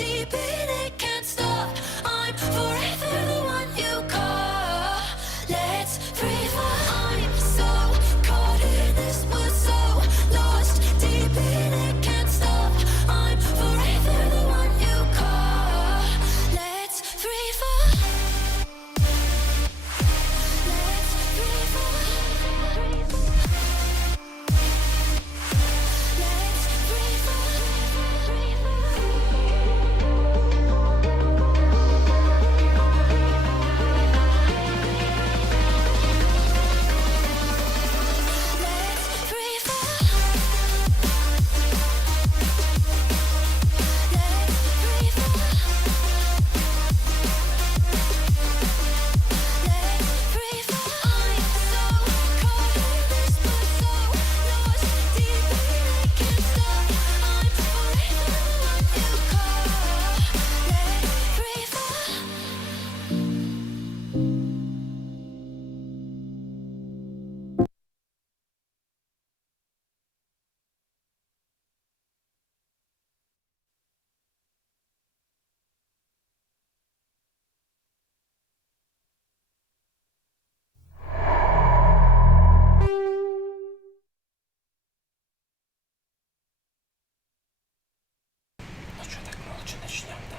deep in it, can't stop. I'm forever the one you call. Let's free fall. I'm so caught in this, we're so lost. Deep in it, can't stop. I'm forever the one you call. Let's free fall. Let's free fall. Let's free fall. Let's free fall. Let's free fall. Let's free fall. I'm so caught in this, but so lost. Deep in it, can't stop. I'm forever the one you call. Let's free fall. Ну что, так молча начнем, да?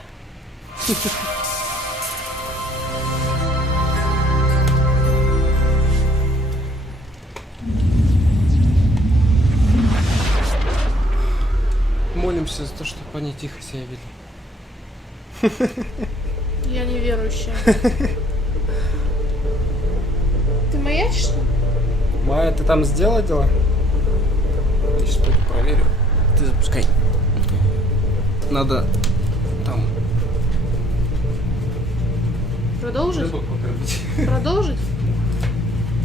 Молимся за то, чтобы они тихо себя вели. Я неверующая. Ты маячишь, что ли? Майя, ты там сделала дела? Я сейчас пойду проверю. Ты запускай. Надо там Продолжить? рыбок покормить. Продолжить?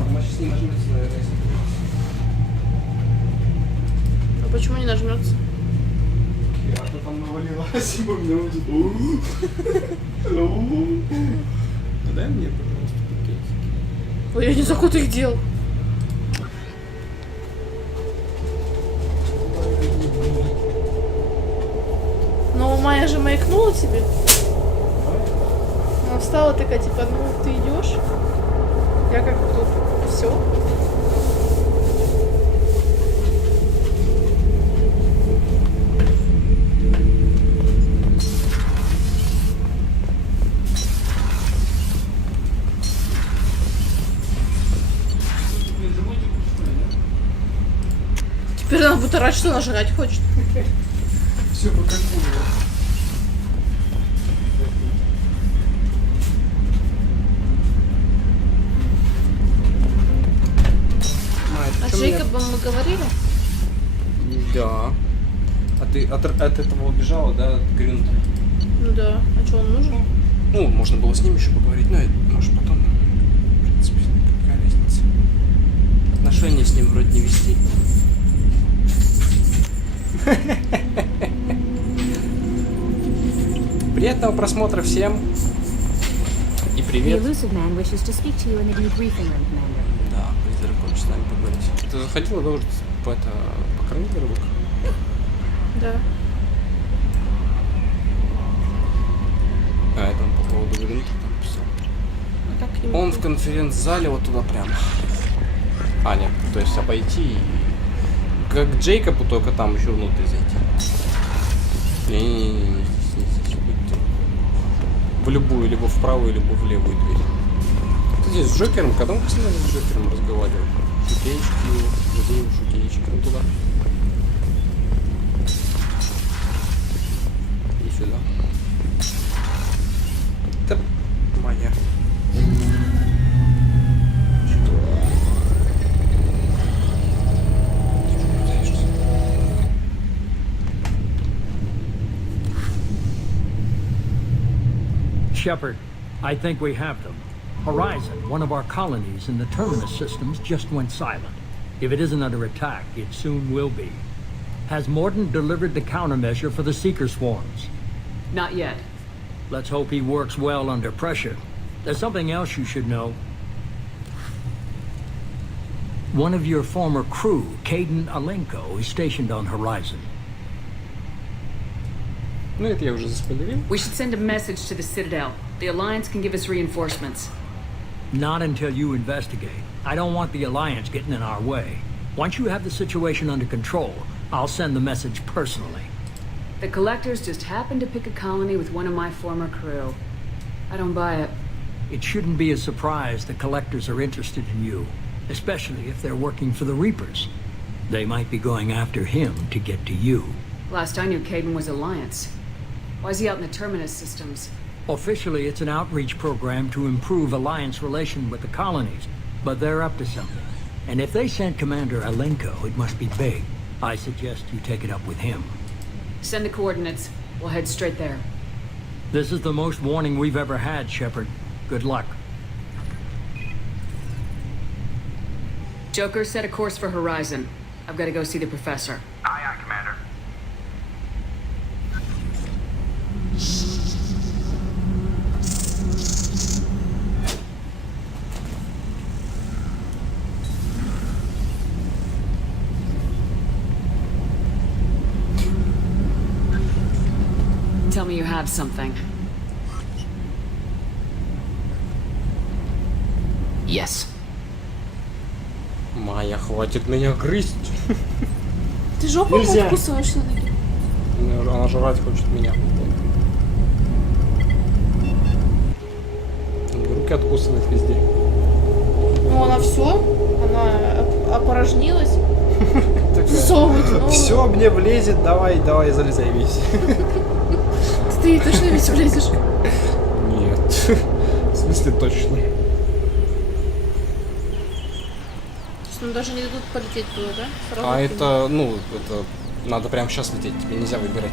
Она сейчас не нажмется, наверное, если... А почему не нажмется? Я-то там навалилась, и по мне будет... Дай мне, пожалуйста, пакетики. Ой, я не знаю, куда ты их дел. Но Майя же маякнула тебе. Она встала такая, типа, ну ты идешь. Я как бы тут все. Теперь она будет орать, что она жрать хочет. Все по какому. А с Джейкобом мы говорили? Да. А ты от этого убежала, да, от Грюнта? Ну да. А что, он нужен? Ну, можно было с ним еще поговорить, но может потом. В принципе, какая разница. Отношения с ним вроде не вести. Приятного просмотра всем. И The привет. elusive man wishes to speak to you in the debriefing room, Commander. Да, призрак хочет с нами поговорить. Ты заходила, да, уже покормить рыбок? Да. А, это он по поводу Грюнта там писал. А как к нему? Он в конференц-зале вот туда прям. А, нет, то есть обойти и... Как к Джейкобу, только там еще внутрь зайти. Не-не-не, здесь будьте. В любую, либо в правую, либо в левую дверь. Ты здесь с Джокером, когда мы последний раз с Джокером разговаривал? Шутеечки, шутеечки, ну туда. И сюда. Это моя. Shepard, I think we have them. Horizon, one of our colonies in the terminus systems, just went silent. If it isn't under attack, it soon will be. Has Morden delivered the countermeasure for the Seeker swarms? Not yet. Let's hope he works well under pressure. There's something else you should know. One of your former crew, Kaiden Alenko, is stationed on Horizon. Ну, это я уже заспойлерил. We should send a message to the Citadel. The Alliance can give us reinforcements. Not until you investigate. I don't want the Alliance getting in our way. Once you have the situation under control, I'll send the message personally. The Collectors just happened to pick a colony with one of my former crew. I don't buy it. It shouldn't be a surprise the Collectors are interested in you, especially if they're working for the Reapers. They might be going after him to get to you. Last I knew, Kaidan was Alliance. Why is he out in the Terminus systems? Officially, it's an outreach program to improve Alliance relation with the colonies, but they're up to something. And if they sent Commander Alenko, it must be big. I suggest you take it up with him. Send the coordinates. We'll head straight there. This is the most warning we've ever had, Shepard. Good luck. Joker, set a course for Horizon. I've got to go see the professor. Aye, aye, Commander. Tell me you have something. Yes. Майя, хватит меня грызть. Ты жопу Нельзя. откусываешь все-таки? Она жрать хочет меня. Руки откусывает везде. Ну она все, она опорожнилась. Засовывать, ну. Все мне влезет, давай, залезай весь. Ты точно весь влезешь? Нет. В смысле точно. Ну даже не дадут полететь туда, да? Сразу А туда. это, ну, это надо прямо сейчас лететь, тебе нельзя выбирать.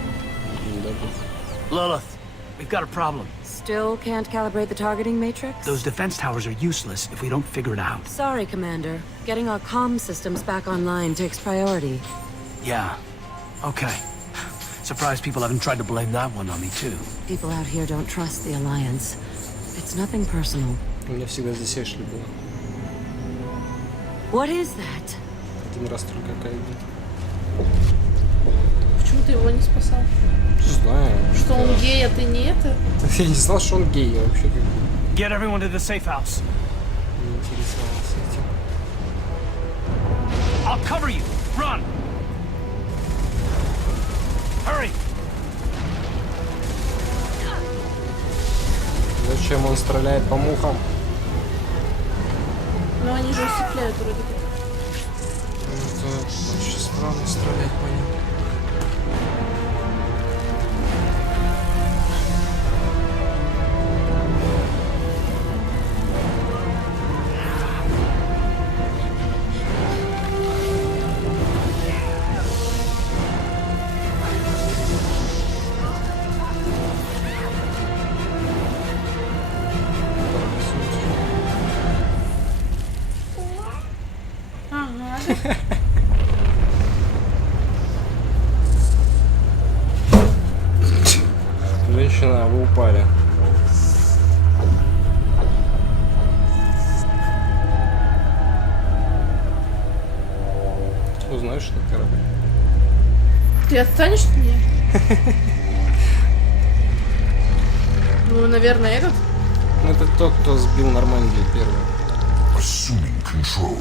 Не дадут. Lilith, we've got a problem. Still can't calibrate the targeting matrix? Those defense towers are useless if we don't figure it out. Sorry, Commander. Getting our comm systems back online takes priority. Yeah. Okay. Surprised people haven't tried to blame that one on me, too. People out here don't trust the Alliance. It's nothing personal. У меня всегда здесь Эшли было. What is that? Один раз только Кайден. Почему ты его не спасал? Не знаю. Что он гей, а ты не это? Я не знал, что он гей, я вообще как бы Get everyone to the safe house. не интересовался этим. I'll cover you. Run. Hurry. Зачем он стреляет по мухам? Ну они же усыпляют вроде как. Это очень странно стрелять по ним. Ага. Женщина, вы упали. Узнаешь, что корабль? Ты отстанешь от меня? Ну, наверное, этот. Ну, это тот, кто сбил Нормандию первый. Assuming control.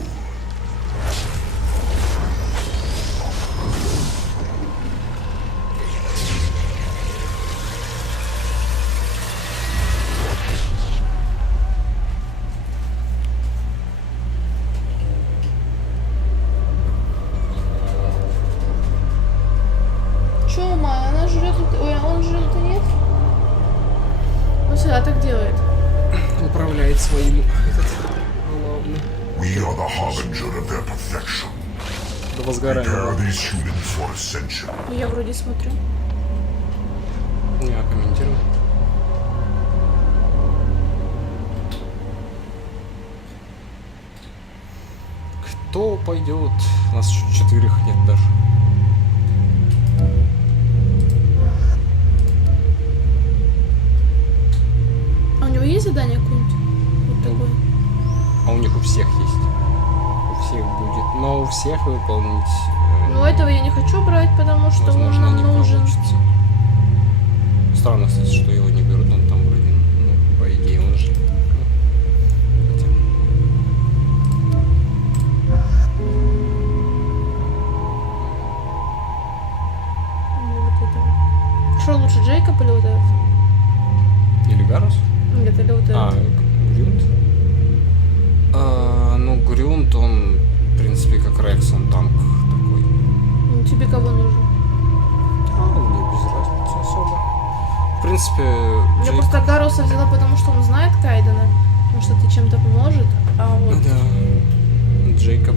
Чё, ма, она жрет, ой, а он жрет, а нет? Он всегда так делает. Управляет своим этот главный. We are the harbinger of their perfection. До Prepare возгорания. these humans for ascension. Ну, я вроде смотрю. Не, комментирую. Кто пойдет? Нас четверых нет даже. А у него есть задание какое-нибудь? Вот такое. А у них у всех есть. У всех будет. Но у всех выполнить Ну, этого я не хочу брать, потому что возможно он не нам нужен. получится. странно, кстати, что его не берут, он там вроде, ну, по идее, он же... Ну, хотя... Вот это. Что лучше, Джейкоб или вот этот? Или Гарус? Нет, или вот этот? Грюнд? Ну, Грюнд, он, в принципе, как Рекс, он танк такой. Ну, тебе кого нужен? Мне без разницы особо. В принципе, Я просто Гаруса взяла, потому что он знает Кайдена, потому что ты чем-то поможет, а вот... Да. Джейкоб.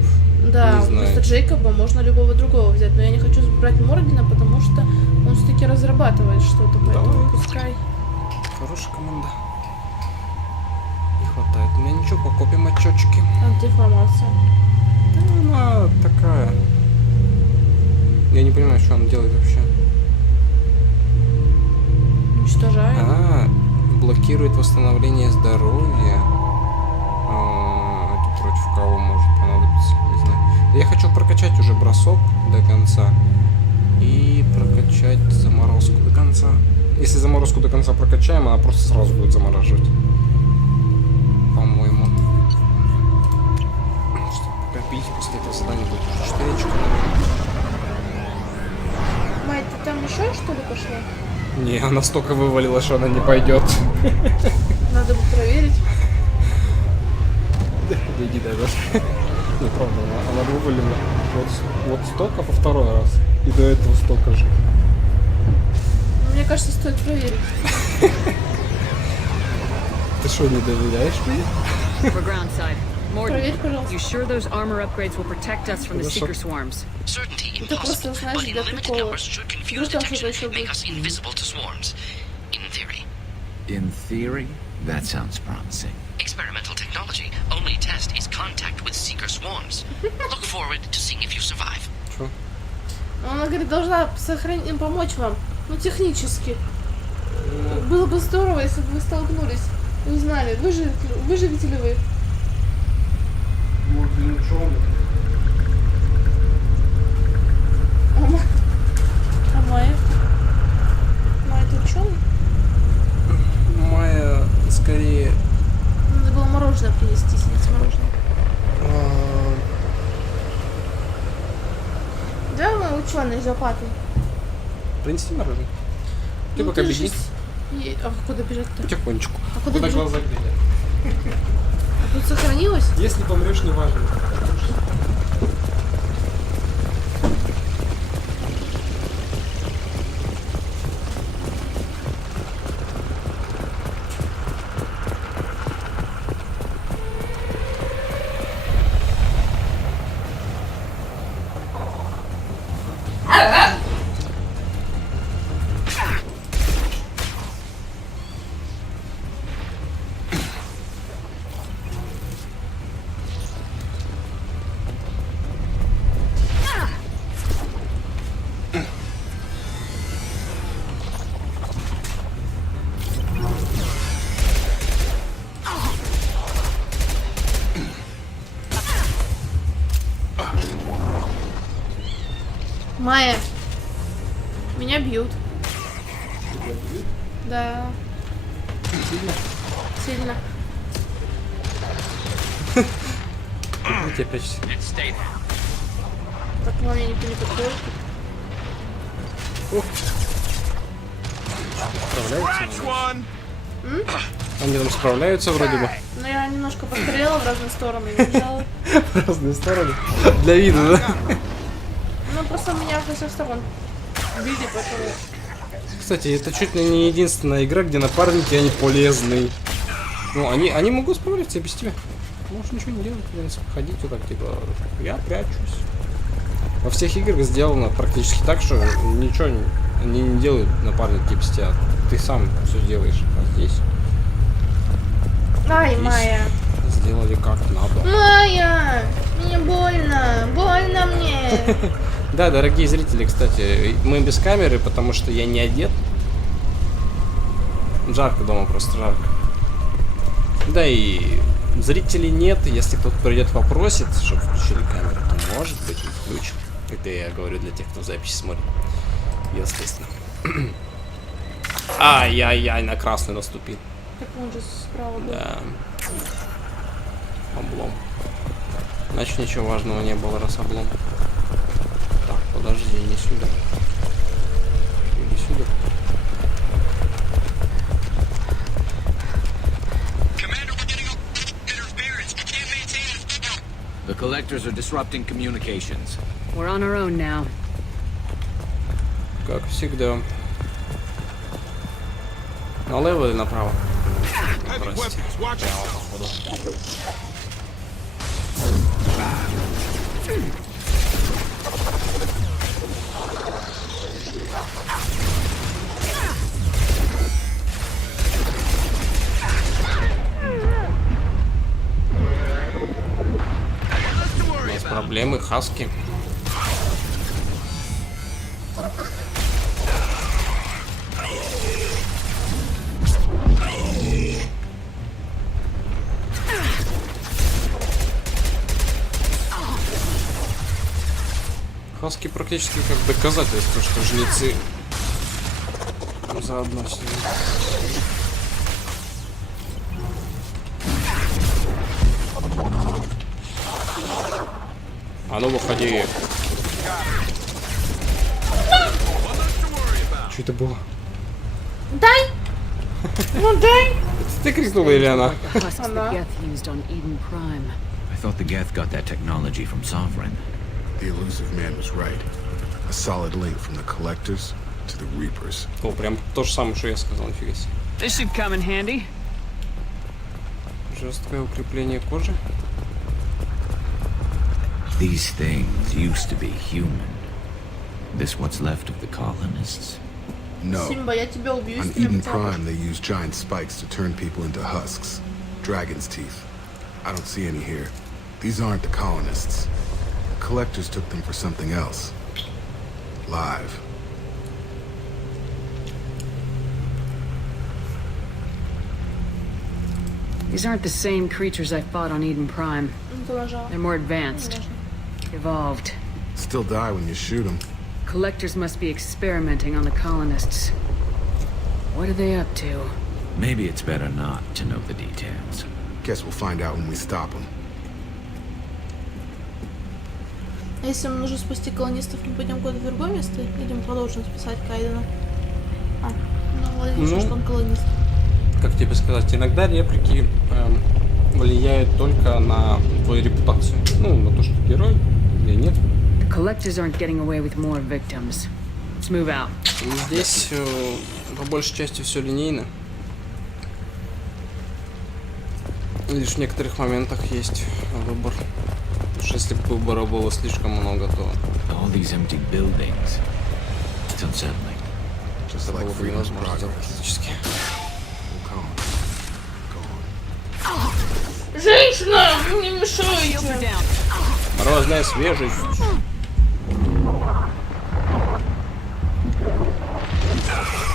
Да, Не знаю. вместо Джейкоба можно любого другого взять, но я не хочу брать Моргена, потому что он все-таки разрабатывает что-то, поэтому Давай. пускай. Хорошая команда. Не хватает. У меня ничего, покопим очечки. Антиинформация. Да, она такая. Я не понимаю, что она делает вообще. Уничтожает. Блокирует восстановление здоровья. Это против кого может понадобиться, не знаю. Я хочу прокачать уже бросок до конца. И прокачать заморозку до конца. Если заморозку до конца прокачаем, она просто сразу будет замораживать. По-моему. Чтобы копить после этого задания будет уже 4 очка, наверное. Май, ты там еще что ли пошла? Не, она столько вывалила, что она не пойдет. Надо бы проверить. Иди даже. Не, правда, она вывалила вот столько по второй раз. И до этого столько же. Мне кажется, стоит проверить. Ты что, не доверяешь мне? For groundside. Проверь, Morden, пожалуйста. you sure those armor upgrades will protect us from the Хорошо. seeker swarms? Certainty Это просто, impossible, знаешь, but in для limited прикола. numbers should confuse Вдруг там detection что-то еще and make будет. us invisible to swarms. In theory. In theory, that sounds promising. Experimental technology. Only test is contact with seeker swarms. Look forward to seeing if you survive. Что? Она говорит, должна сохранить, помочь вам. Ну, технически. Было бы здорово, если бы вы столкнулись и узнали, выживете ли вы. А Майя? Майя, ты ученый? Майя скорее... Надо было мороженое принести, снять мороженое. Да, мы ученые из лопаты. Принести мороженое? Ты Ну, пока же беги. А куда бежать-то? Потихонечку. А куда бежать? глаза глядят. А тут сохранилось? Если помрешь, не важно. Майя, меня бьют. Да. Сильно. Где тебя прячешься? Так мне никто не подходит. Справляются? Они там справляются вроде бы. Ну, я немножко пострелила в разные стороны и бежала. В разные стороны. Для вида, да? Ну, просто меня со всех сторон били, поэтому... Кстати, это чуть ли не единственная игра, где напарники, они полезны. Ну, они могут справляться и без тебя. Можешь ничего не делать, в принципе. Ходить вот так, типа, я прячусь. Во всех играх сделано практически так, что ничего они не делают напарники без тебя. Ты сам все делаешь. А здесь... Ай, здесь Майя. сделали как надо. Майя! Мне больно! Больно мне! Да, дорогие зрители, кстати, мы без камеры, потому что я не одет. Жарко дома, просто жарко. Да и зрителей нет. Если кто-то придет попросит, чтобы включили камеру, то может быть включим. Это я говорю для тех, кто запись смотрит. Естественно. Ай-яй-яй, на красный наступил. Так он же справа был. Да. Облом. Значит, ничего важного не было, раз облом. Так, подожди, не сюда. Иди сюда. The collectors are disrupting communications. We're on our own now. Как всегда. Налево или направо? Здрасте. Прямо, походу. У нас проблемы, хаски. Хаски практически как доказательство, что жнецы заодно с ними. А ну выходи. Что это было? Дай! Ну дай! Это ты крикнула или она? The husks that Geth used on Eden Prime. I thought the Geth got that technology from Sovereign. The elusive man was right. A solid link from the collectors to the reapers. О, прям то же самое, что я сказал, нифига себе. This should come in handy. Жесткое укрепление кожи. These things used to be human. This what's left of the colonists? No. Симба, я тебя убью, On если ты Eden меня поцелуешь. Prime, they use giant spikes to turn people into husks. Dragon's teeth. I don't see any here. These aren't the colonists. The collectors took them for something else. Live. These aren't the same creatures I fought on Eden Prime. Ну, ты нажала. They're more advanced. Evolved. Still die when you shoot them. Collectors must be experimenting on the colonists. What are they up to? Maybe it's better not to know the details. Guess we'll find out when we stop them. А если нам нужно спасти колонистов, мы пойдем куда-то в другое место? Или мы продолжим спасать Кайдена? А, ну логично, Ну. что он колонист. Как тебе сказать, иногда реплики влияют только на твою репутацию. Ну, на то, что герой или нет. The collectors aren't getting away with more victims. Let's move out. Здесь по большей части все линейно. Лишь в некоторых моментах есть выбор. Потому что если бы выбора было слишком много, то All these empty buildings. It's unsettling. Just это like было бы freedom's невозможно сделать progress. физически. Come on. Go on. Женщина, вы мне мешаете! Морозная свежесть.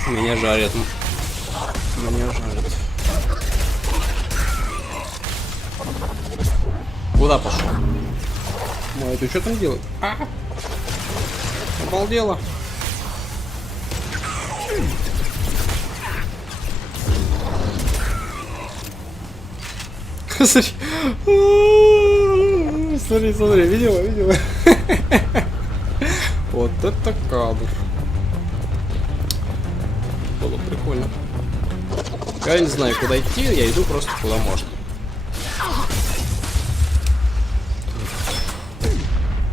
Меня жарят. Меня жарят. Куда пошел? Ой, ты что там делаешь? Обалдела. Смотри. Смотри, смотри, видела? Вот это кадр. Было прикольно. Я не знаю, куда идти, я иду просто куда можно.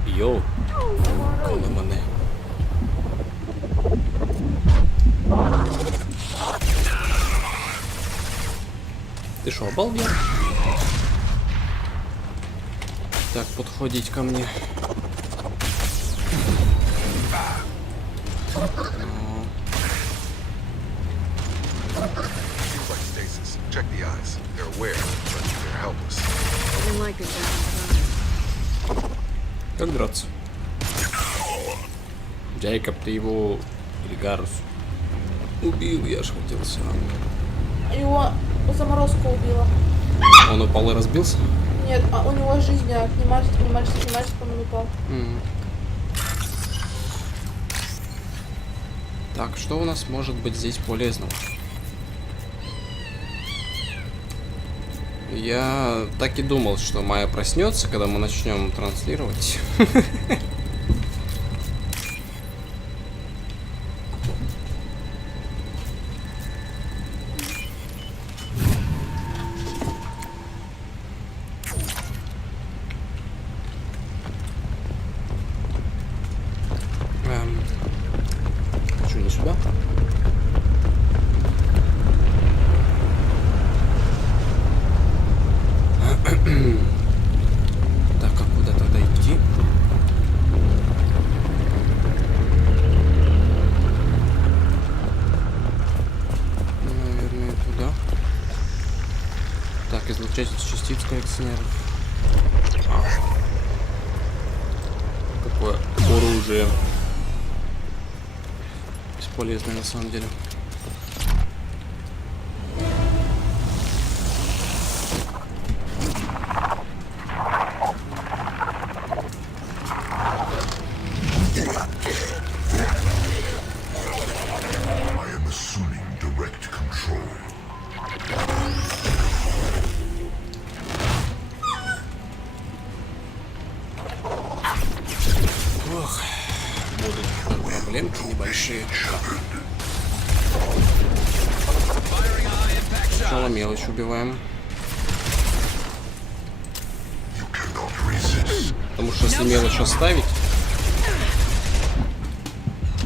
Йоу. Колыманы. Ты шо, обалдел? Так, подходить ко мне. Seems like stasis. Check the eyes. They're aware, but they're helpless. I didn't like this down. Как драться? Джейкоб, ты его или Гарус убил, я ж хотел сам. Его заморозка убила. Он упал и разбился? Нет, а у него жизнь отнимается, он упал. Так, что у нас может быть здесь полезного? Я так и думал, что Майя проснется, когда мы начнем транслировать. Что, не сюда? Так, а куда тогда идти? Наверное, туда. Так, излучатель частиц коллекционеров. Какое оружие. Бесполезное на самом деле. Ох, будут проблемки небольшие. Сначала мелочь убиваем. Потому что если мелочь оставить,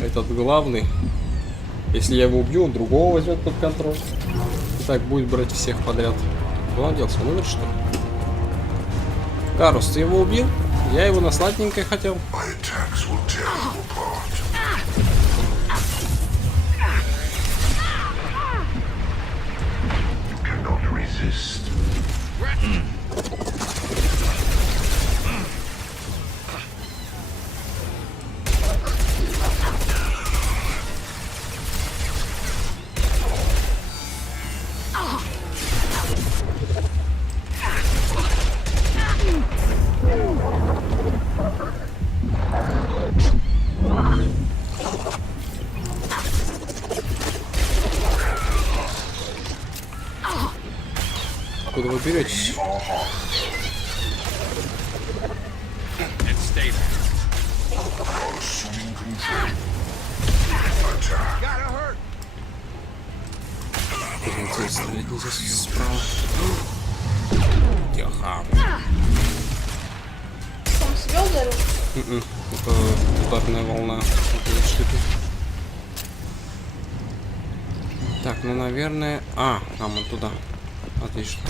этот главный, если я его убью, он другого возьмет под контроль. И так будет брать всех подряд. Куда он делся? Он умер, что ли? Карус, ты его убил? Я его на сладенькое хотел. Куда вы беретесь? Стрелять нельзя справа. Тихо. Сам себя ударил? Это ударная волна. Так, ну наверное... нам он туда. Отлично.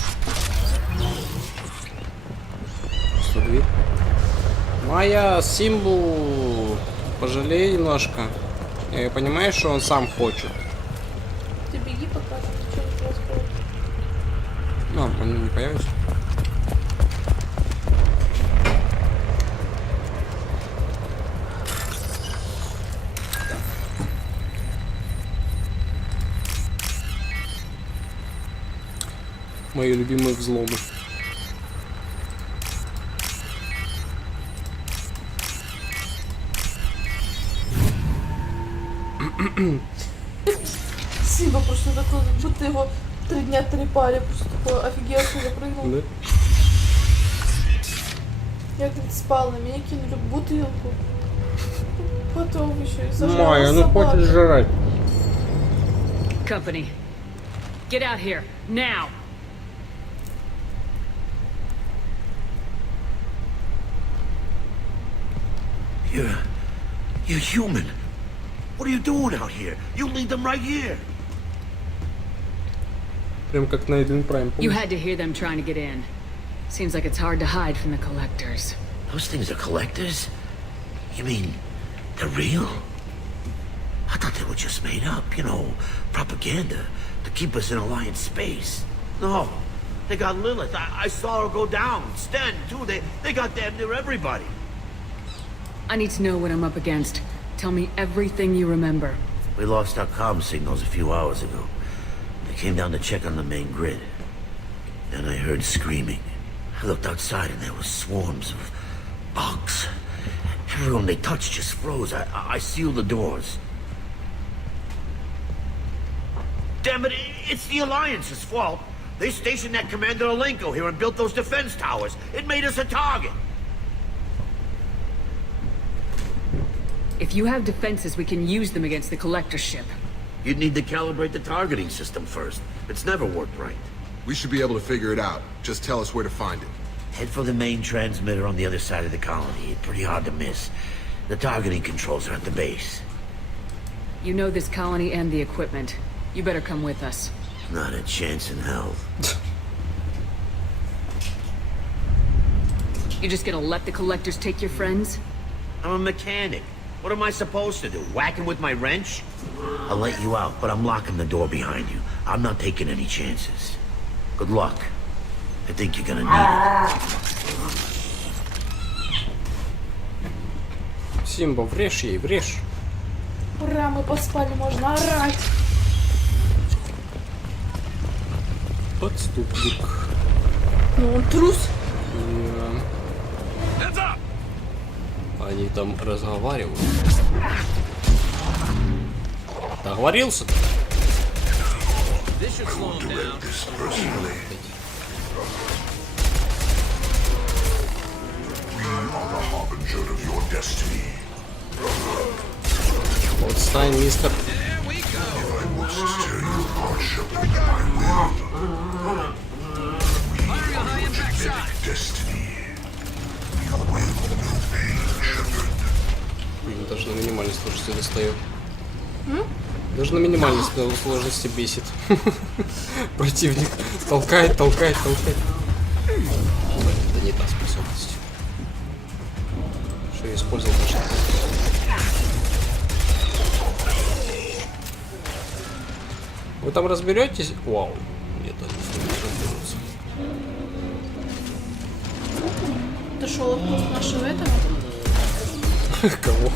Что, дверь? Майя, Симбу, пожалей немножко. Я понимаю, что он сам хочет. Ты беги пока, ничего не происходит. Он не появится. Мои любимые взломы. Симба просто такой, будто его 3 дня трепали, просто такой офигевший запрыгнул. Да? Я, говорит, спал, на меня кинули бутылку. Потом еще и зажала Майя, ну собаку. хочешь жрать. Company, get out here, now! You're human. What are you doing out here? You lead them right here. Прям как на Eden Prime. You had to hear them trying to get in. Seems like it's hard to hide from the collectors. Those things are collectors? You mean they're real? I thought they were just made up, propaganda to keep us in Alliance space. No, they got Lilith. I saw her go down. Sten, too. They got damn near everybody. I need to know what I'm up against. Tell me everything you remember. We lost our comm signals a few hours ago. They came down to check on the main grid. Then I heard screaming. I looked outside and there were swarms of bugs. Everyone they touched just froze. I sealed the doors. Damn it, it's the Alliance's fault. They stationed that Commander Alenko here and built those defense towers. It made us a target. If you have defenses, we can use them against the Collector ship. You'd need to calibrate the targeting system first. It's never worked right. We should be able to figure it out. Just tell us where to find it. Head for the main transmitter on the other side of the colony. It's pretty hard to miss. The targeting controls are at the base. You know this colony and the equipment. You better come with us. Not a chance in hell. You're just gonna let the Collectors take your friends? I'm a mechanic. What am I supposed to do? Whack him with my wrench? I'll let you out, but I'm locking the door behind you. I'm not taking any chances. Good luck. I think you're gonna need it. Симба, врежь ей, врежь. Ура, мы поспали, можно орать. Подступник. Ну он трус. Они там разговаривают. Договорился? Вот стань, мистер. Даже на минимальной сложности достает. Даже на минимальной сложности бесит. Противник толкает. Это не та способность. Что я использовал точно. Вы там разберетесь? Вау. Нет, они не разберутся. Ты шел отпуск нашего этого? Кого?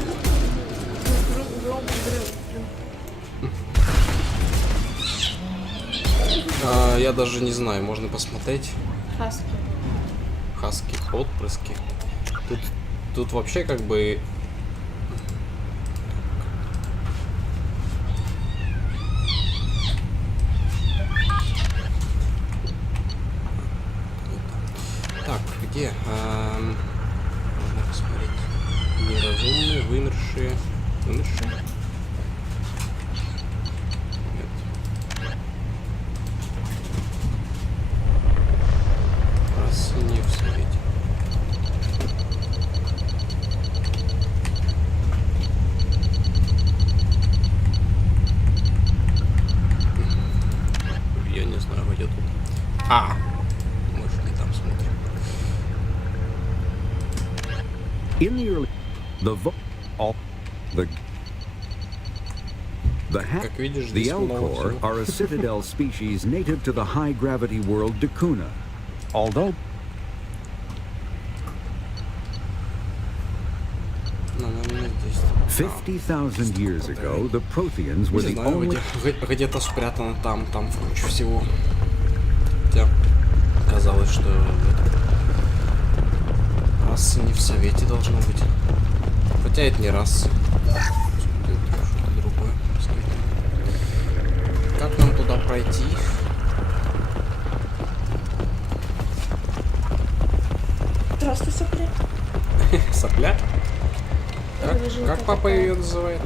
Я даже не знаю, можно посмотреть. Хаски, отпрыски. Тут вообще как бы... Так, где? Можно посмотреть. Неразумные, вымершие. Вымершие? Нет. Расы не в свете. Я не знаю, где тут. Мы же не там смотрим. In the early, Как видишь, the здесь много Elcor всего. are a citadel species native to the high-gravity world Dakuna. Although 50,000 years ago, the Protheans were Не the знаю, only... где-то спрятано там куча всего. Хотя казалось, что расы не в совете должно быть. Хотя это не расы. Что-то другое. Как нам туда пройти? Здравствуй, сопля. Сопля? Как папа ее называет?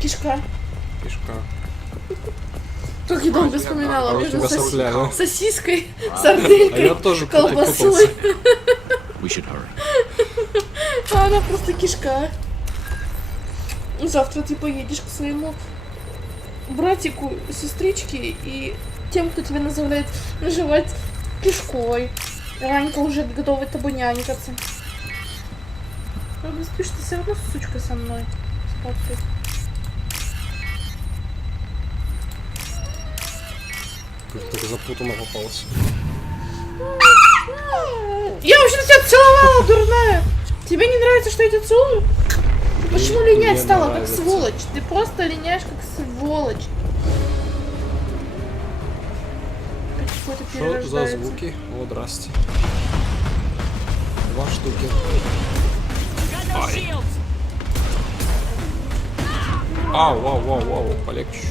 Кишка. Кишка. Как я долго вспоминала, у между тебя сопля, да? сосиской, А сарделькой, я тоже колбасой. We should hurry. А она просто кишка. Завтра ты поедешь к своему братику, сестричке и тем, кто тебя называет называть кишкой. Ранька уже готова тобой нянькаться. Правда, спишь ты все равно, сучка, со мной. Спать. Как-то запутанно попалась. Я вообще-то тебя целовала, дурная! Тебе не нравится, что я тебя целую? Почему линять мне стала, нравится. как сволочь? Ты просто линяешь, как сволочь. Какой-то Что за перерождается. звуки? О, здрасте. 2 штуки. Ай. Ау, вау, вау, вау, полегче.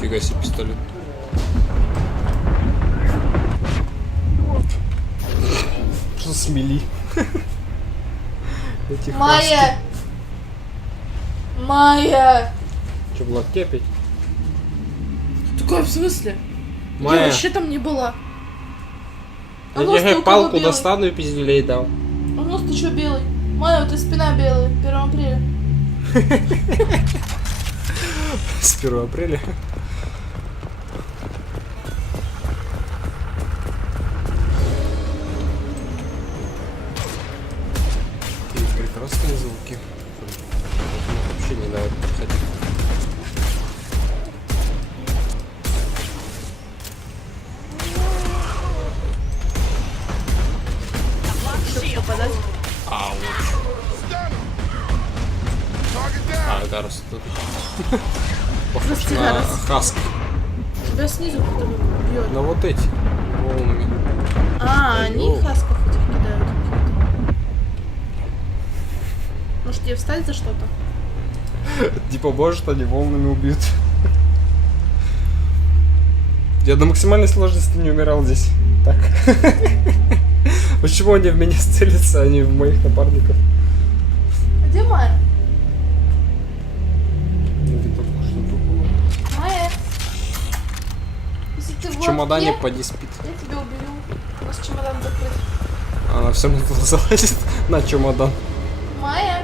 Фига себе пистолет. Что смели? Майя! Майя! Че, в лотке опять? Такое в смысле? Майя. Я вообще там не была. А Я нос тебе ты у кого палку белый? достану и пиздюлей дал. А нос ты что белый? Майя, у тебя спина белая. 1 апреля. С 1 апреля. Какие прекрасные звуки. Вообще не надо ходить. Попадать? Гарус тут. Похож Прости, на Гарус. Хаск. Тебя снизу кто-то бьет. На вот эти волнами. А, они Йоу. хасков этих кидают. Может тебе встать за что-то? Типа, может, они волнами убьют. Я до максимальной сложности не умирал здесь. Так. Почему они в меня целятся, а не в моих напарников? А где Майя? В Майя? Если ты в чемодане лотке, поди спит. я тебя убью. У нас чемодан закрыт. Она все равно туда залазит на чемодан. Майя?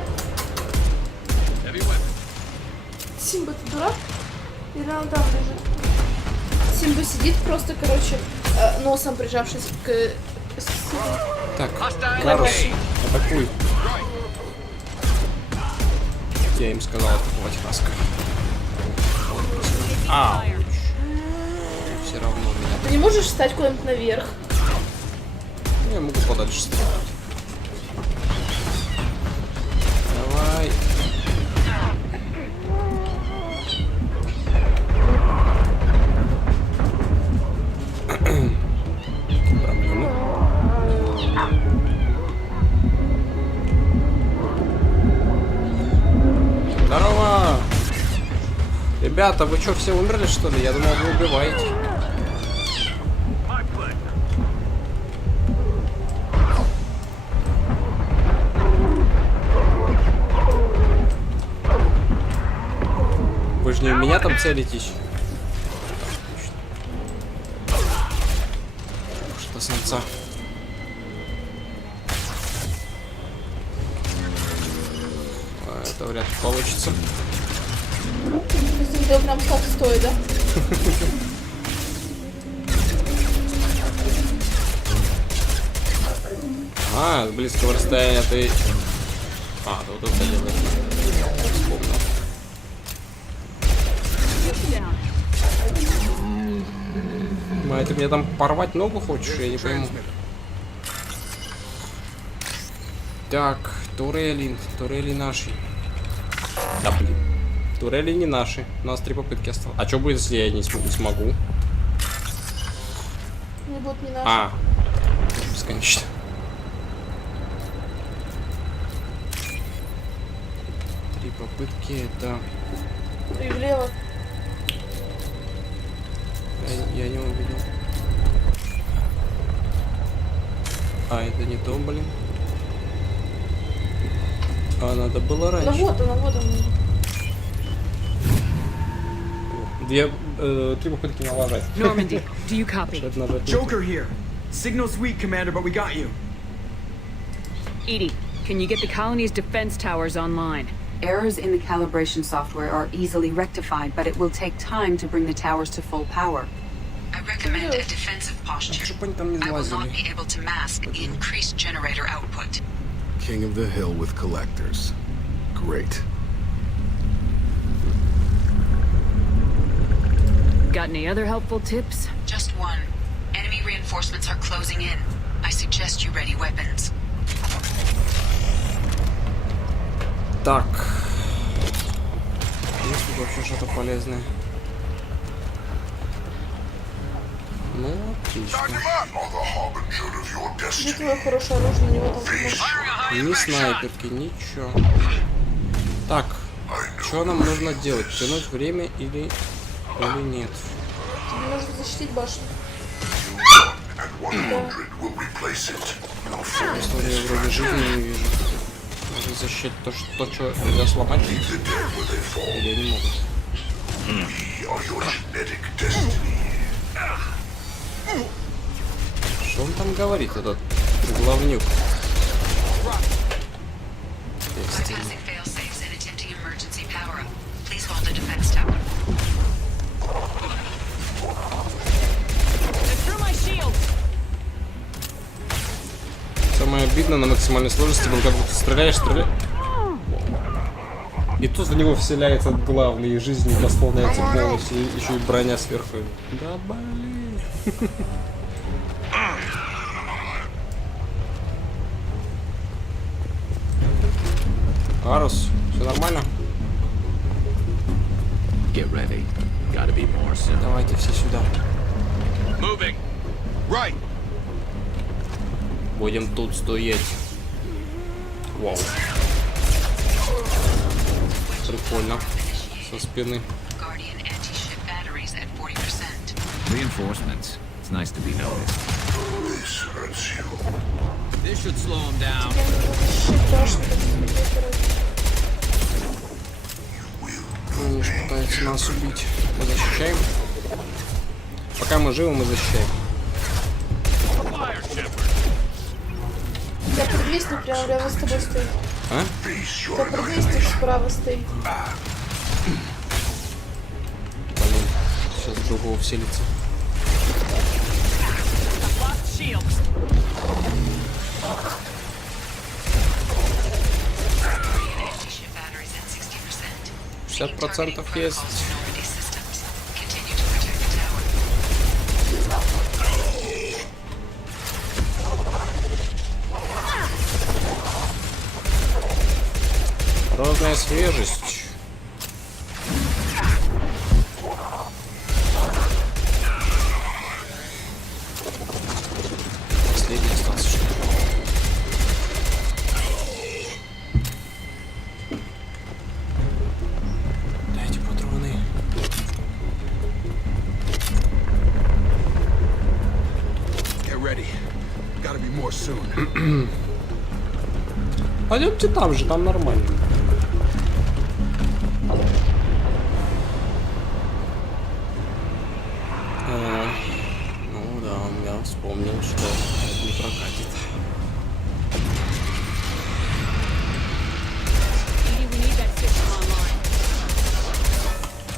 Симба, ты дурак? Или она там лежит? Симба сидит просто, короче, носом прижавшись к... Так, Гарус, атакуй. Я им сказал атаковать Хаска. Ауч. Все равно меня. Ты не можешь встать куда-нибудь наверх? Я могу подальше стрелять. Давай. Проблемы. Здорово! Ребята, вы что, все умерли, что ли? Я думал, вы убиваете. Вы же не у меня там целитесь. Что самца? Это вряд ли получится. Если ты прям так стоит, да? А, с близкого расстояния ты... А, ты вот это делаешь. Вспомнил. Май, ты мне там порвать ногу хочешь? Я не пойму. Так, турели наши. Да блин. Турели не наши. У нас 3 попытки осталось. А что будет, если я не смогу? Не будут не наши. А, бесконечно. Три попытки, это... И влево. Я не увидел. А, это не то, блин. А, надо было раньше. Ну вот она, вот она. 3 попытки налажать. Normandy, do you copy? Joker here. Signal's weak, Commander, but we got you. Edie, can you get the colony's defense towers online? Errors in the calibration software are easily rectified, but it will take time to bring the towers to full power. I recommend a defensive posture. I will not be able to mask increased generator output. King of the hill with collectors. Great. Got any other helpful tips? Just one. Enemy reinforcements are closing in. I suggest you ready weapons. Так. Есть тут вообще что-то полезное? Ну, отлично. Где твое хорошее оружие? На него там может... Ни снайперки, ничего. Так, что нам нужно делать? Тянуть время или нет? Тебе нужно защитить башню. Просто я вроде жизни не вижу. Можно защитить то, что нельзя сломать. Или я не могу. Что он там говорит, этот главнюк? Самое обидное на максимальной сложности было, как будто стреляешь. И тут в него вселяется главный, и жизнь не восполняется полностью, и еще и броня сверху. Да блин. Арус, все нормально? Get ready. Gotta be more soon. Давайте все сюда. Moving. Right. Будем тут стоять. Вау. Прикольно. Со спины. Reinforcements. It's nice to be noticed. This hurts you. This should slow him down. Они же пытаются нас убить. Мы защищаем. Пока мы живы, мы защищаем. Да, предвестник прямо рядом с тобой стоит. А? Да, предвестник справа стоит. Блин, сейчас в другого вселится. %50 есть. Розная свежесть. Последний остался, что ли? Дайте патроны. Get ready. Gotta be more soon. Пойдемте там же, там нормально. Ну да, я вспомнил, что это не прокатит.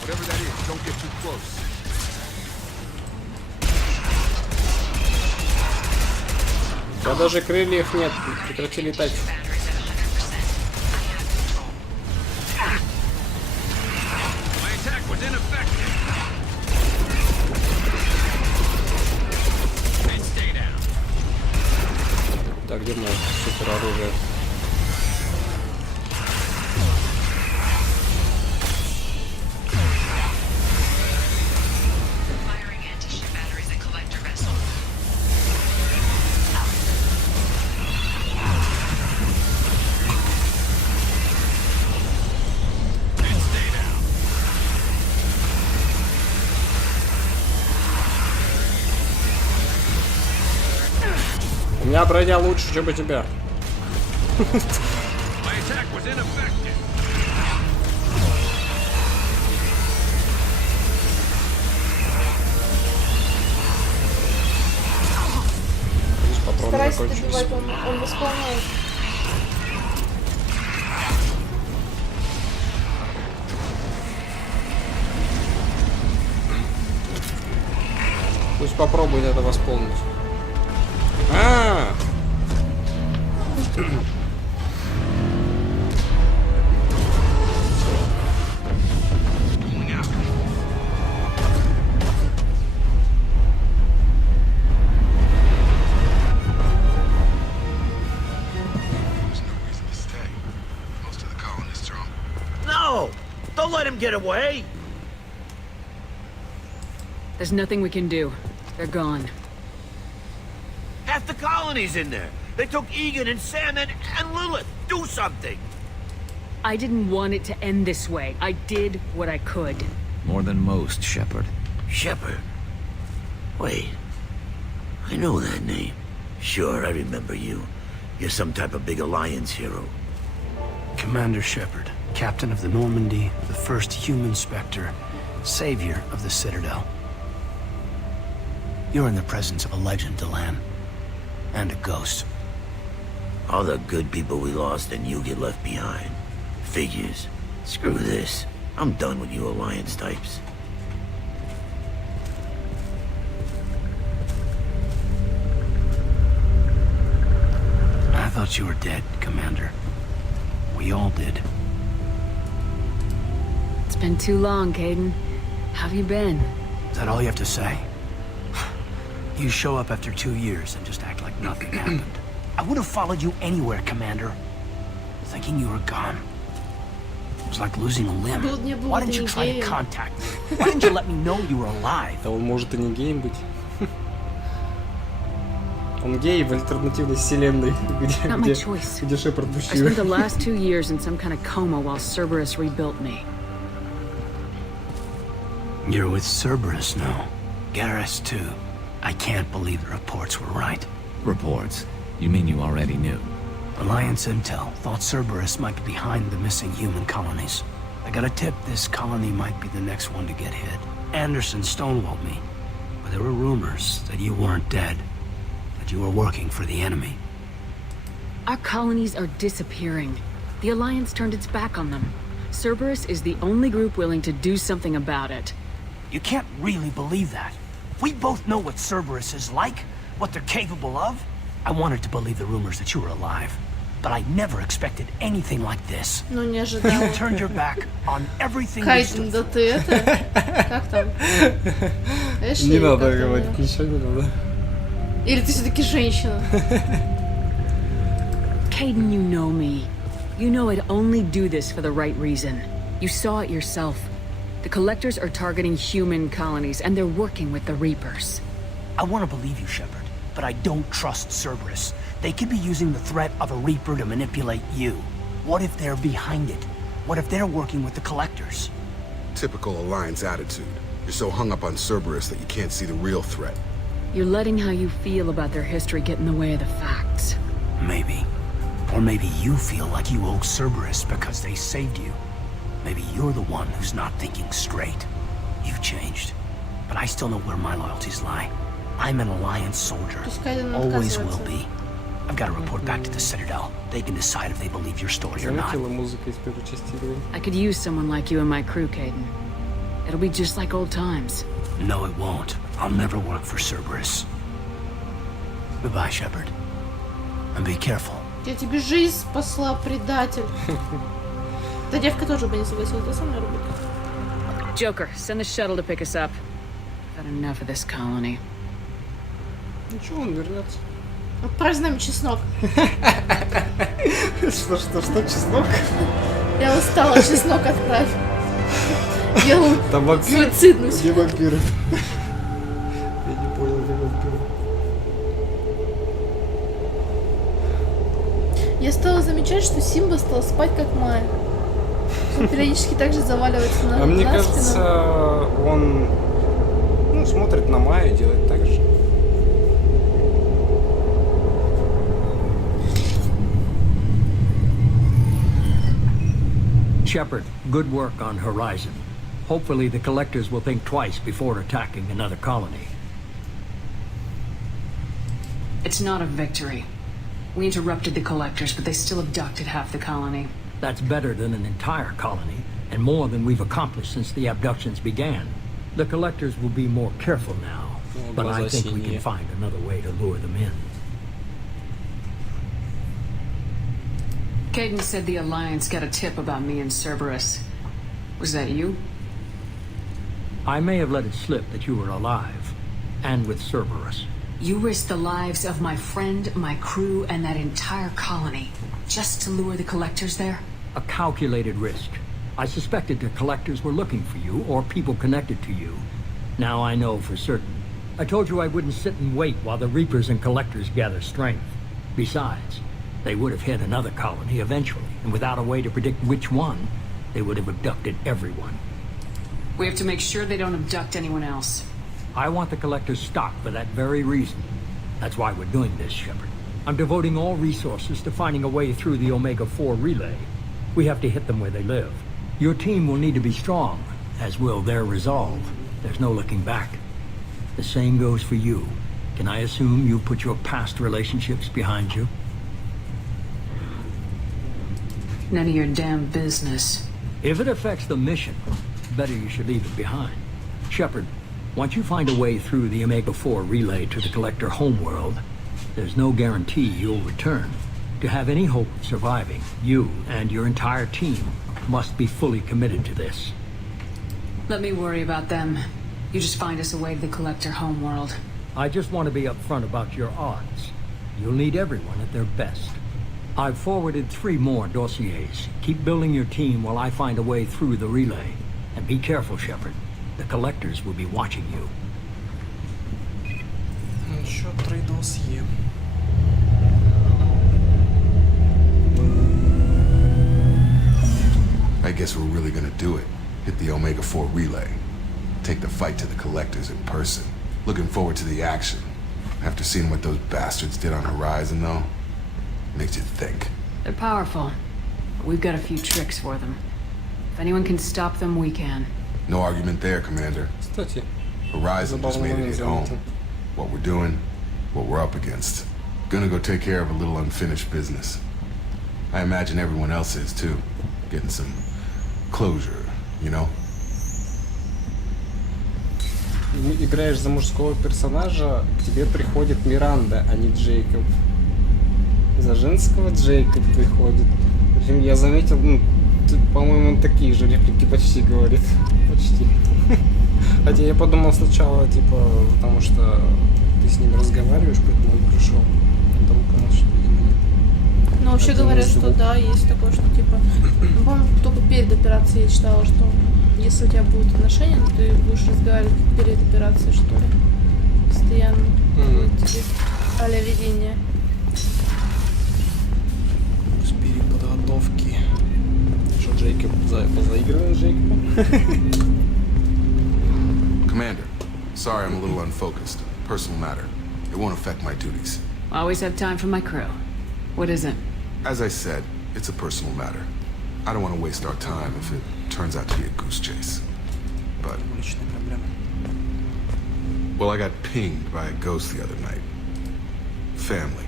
Whatever that is, don't get too close. Да даже крыльев нет, прекрати летать. Так, где мое супер оружие? У меня броня лучше, чем у тебя. Старайся добивать, он восполняет. Пусть попробует это восполнить. No! Don't let him get away! There's nothing we can do. They're gone. Half the colony's in there. They took Egan and Sam and Lilith. Do something! I didn't want it to end this way. I did what I could. More than most, Shepard. Shepard? Wait. I know that name. Sure, I remember you. You're some type of big Alliance hero. Commander Shepard, captain of the Normandy, the first human Spectre, savior of the Citadel. You're in the presence of a legend, Delan. And a ghost. All the good people we lost and you get left behind. Figures. Screw this. I'm done with you Alliance types. I thought you were dead, Commander. We all did. It's been too long, Kaidan. How have you been? Is that all you have to say? You show up after 2 years and just act like nothing happened. I would have followed you anywhere, Commander. Thinking you were gone. It was like losing a limb. Why didn't you try to contact me? Why didn't you let me know you were alive? Да он может и не геем быть. Он гей в альтернативной вселенной, где Шепард I мужчина. spent the last 2 years in some kind of coma while Cerberus rebuilt me. You're with Cerberus now. Garrus, too. I can't believe the reports were right. Reports? You mean you already knew? Alliance Intel thought Cerberus might be behind the missing human colonies. I got a tip this colony might be the next one to get hit. Anderson stonewalled me. But there were rumors that you weren't dead. That you were working for the enemy. Our colonies are disappearing. The Alliance turned its back on them. Cerberus is the only group willing to do something about it. You can't really believe that. We both know what Cerberus is like, what they're capable of. I wanted to believe the rumors that you were alive, but I never expected anything like this. Ну, не ожидала. You turned your back on everything we Кайден, stood да for. ты это... Как там? Эшли, Не как надо там говорить, её? ничего не надо. Или ты все-таки женщина? Kaidan, you know me. You know I'd only do this for the right reason. You saw it yourself. The Collectors are targeting human colonies, and they're working with the Reapers. I want to believe you, Shepard, but I don't trust Cerberus. They could be using the threat of a Reaper to manipulate you. What if they're behind it? What if they're working with the Collectors? Typical Alliance attitude. You're so hung up on Cerberus that you can't see the real threat. You're letting how you feel about their history get in the way of the facts. Maybe. Or maybe you feel like you owe Cerberus because they saved you. Maybe you're the one who's not thinking straight. You've changed. But I still know where my loyalties lie. I'm an Alliance soldier. Always will be. I've got to report back to the Citadel. They can decide if they believe your story or not. Заметила музыка из первой части игры. I could use someone like you in my crew, Kaidan. It'll be just like old times. No, it won't. I'll never work for Cerberus. Goodbye, Shepard. And be careful. Я тебе жизнь спасла, предатель. Эта девка тоже бы не согласилась, да, со мной работать? Joker, send the shuttle to pick us up. I've had enough of this colony. Ничего, он вернется. Отправь нам чеснок. Что, чеснок? Я устала, чеснок отправь. Делаю Там вампир? суицидную. Где вампиры? Я не понял, где вампиры. Я стала замечать, что Симба стал спать как Майя. Он периодически также заваливается на А мне на кажется, спину. он смотрит на Майю и делает так же. Shepard, good work on Horizon. Hopefully the Collectors will think twice before attacking another colony. It's not a victory. We interrupted the Collectors, but they still abducted half the colony. That's better than an entire colony, and more than we've accomplished since the abductions began. The Collectors will be more careful now, but I think we can find another way to lure them in. Kaidan said the Alliance got a tip about me and Cerberus. Was that you? I may have let it slip that you were alive, and with Cerberus. You risked the lives of my friend, my crew, and that entire colony, just to lure the Collectors there? A calculated risk. I suspected the Collectors were looking for you, or people connected to you. Now I know for certain. I told you I wouldn't sit and wait while the Reapers and Collectors gather strength. Besides, They would have hit another colony eventually, and without a way to predict which one, they would have abducted everyone. We have to make sure they don't abduct anyone else. I want the Collector's stock for that very reason. That's why we're doing this, Shepard. I'm devoting all resources to finding a way through the Omega-4 relay. We have to hit them where they live. Your team will need to be strong, as will their resolve. There's no looking back. The same goes for you. Can I assume you put your past relationships behind you? None of your damn business. If it affects the mission, better you should leave it behind. Shepard, once you find a way through the Omega-4 relay to the Collector homeworld, there's no guarantee you'll return. To have any hope of surviving, you and your entire team must be fully committed to this. Let me worry about them. You just find us a way to the Collector homeworld. I just want to be upfront about your odds. You'll need everyone at their best. I've forwarded 3 more dossiers. Keep building your team while I find a way through the relay. And be careful, Shepard. The Collectors will be watching you. Еще 3 досье. I guess we're really gonna do it. Hit the Omega-4 relay. Take the fight to the Collectors in person. Looking forward to the action. After seeing what those bastards did on Horizon, though, makes you think. They're powerful. But we've got a few tricks for them. If anyone can stop them, we can. No argument there, Commander. Кстати, Horizon just made it hit home. What we're doing, what we're up against. Gonna go take care of a little unfinished business. I imagine everyone else is, too. Getting some closure, you know? Играешь за мужского персонажа, к тебе приходит Миранда, а не Джейкоб. За женского Джейкоб приходит. Причем я заметил, ну, по-моему, он такие же реплики почти говорит. Почти. Хотя я подумал сначала, типа, потому что ты с ним разговариваешь, поэтому он пришел. Потом понял, что, видимо, нет. Ну, вообще говорят, что да, есть такое, что типа, ну, по-моему, только перед операцией я читала, что если у тебя будут отношения, то ты будешь разговаривать перед операцией, что ли. Постоянно будет тебе а-ля видение. С переподготовки. Что, Джейкоб, позаигрываем с Джейкобом? Commander, sorry I'm a little unfocused. Personal matter. It won't affect my duties. Always have time for my crew. What is it? As I said, it's a personal matter. I don't want to waste our time if it turns out to be a goose chase. But... well, I got pinged by a ghost the other night. Family.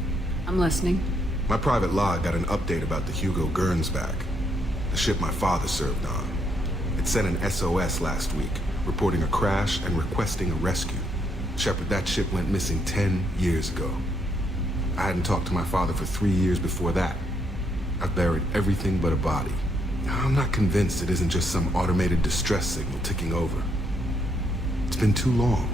I'm listening. My private log got an update about the Hugo Gernsback, the ship my father served on. It sent an SOS last week, reporting a crash and requesting a rescue. Shepard, that ship went missing 10 years ago. I hadn't talked to my father for 3 years before that. I've buried everything but a body. I'm not convinced it isn't just some automated distress signal ticking over. It's been too long.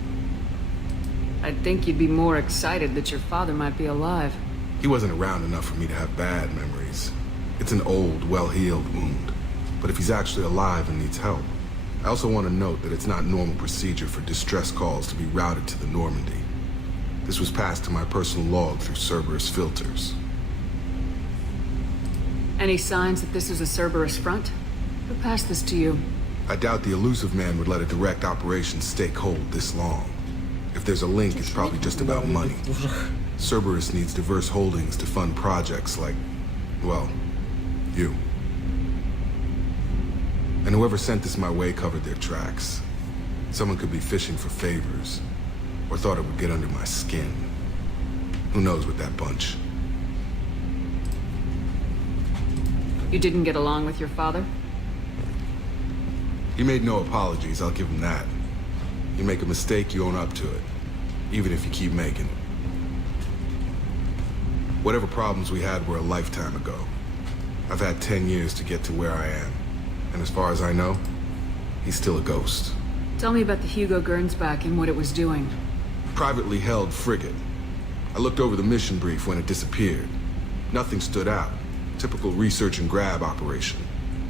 I'd think you'd be more excited that your father might be alive. He wasn't around enough for me to have bad memories. It's an old, well-healed wound. But if he's actually alive and needs help, I also want to note that it's not normal procedure for distress calls to be routed to the Normandy. This was passed to my personal log through Cerberus filters. Any signs that this is a Cerberus front? Who passed this to you? I doubt the elusive man would let a direct operation stake hold this long. If there's a link, it's probably just about money. Cerberus needs diverse holdings to fund projects like, well, you. And whoever sent this my way covered their tracks. Someone could be fishing for favors, or thought it would get under my skin. Who knows with that bunch? You didn't get along with your father? He made no apologies, I'll give him that. You make a mistake, you own up to it. Even if you keep making it. Whatever problems we had were a lifetime ago. I've had 10 years to get to where I am. And as far as I know, he's still a ghost. Tell me about the Hugo Gernsback and what it was doing. Privately held frigate. I looked over the mission brief when it disappeared. Nothing stood out. Typical research and grab operation.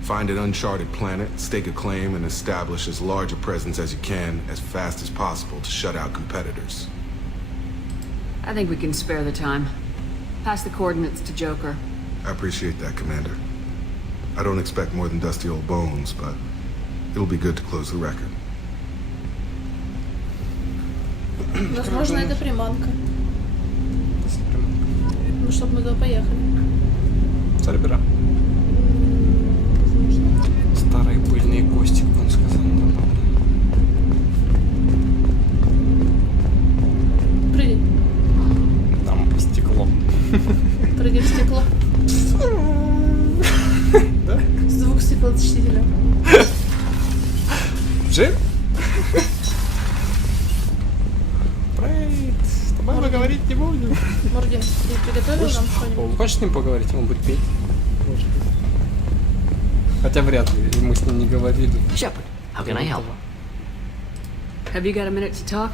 Find an uncharted planet, stake a claim, and establish as large a presence as you can as fast as possible to shut out competitors. I think we can spare the time. Pass the coordinates to Joker. I appreciate that, Commander. I don't expect more than dusty old bones, but it'll be good to close the record. Возможно, это приманка. Ну, чтобы мы туда поехали. Цербера. Старые пыльные кости, как он сказал. Прыгай. Там стекло. Прыгай в стекло. Да? Звук стеклоочистителя. Джим? Прейд, с тобой поговорить не будем. Морген, ты приготовил нам что-нибудь? Хочешь с ним поговорить? Он будет петь. Может быть. Хотя вряд ли, и мы с ним не говорили. Shepard, how can I help? Have you got a minute to talk?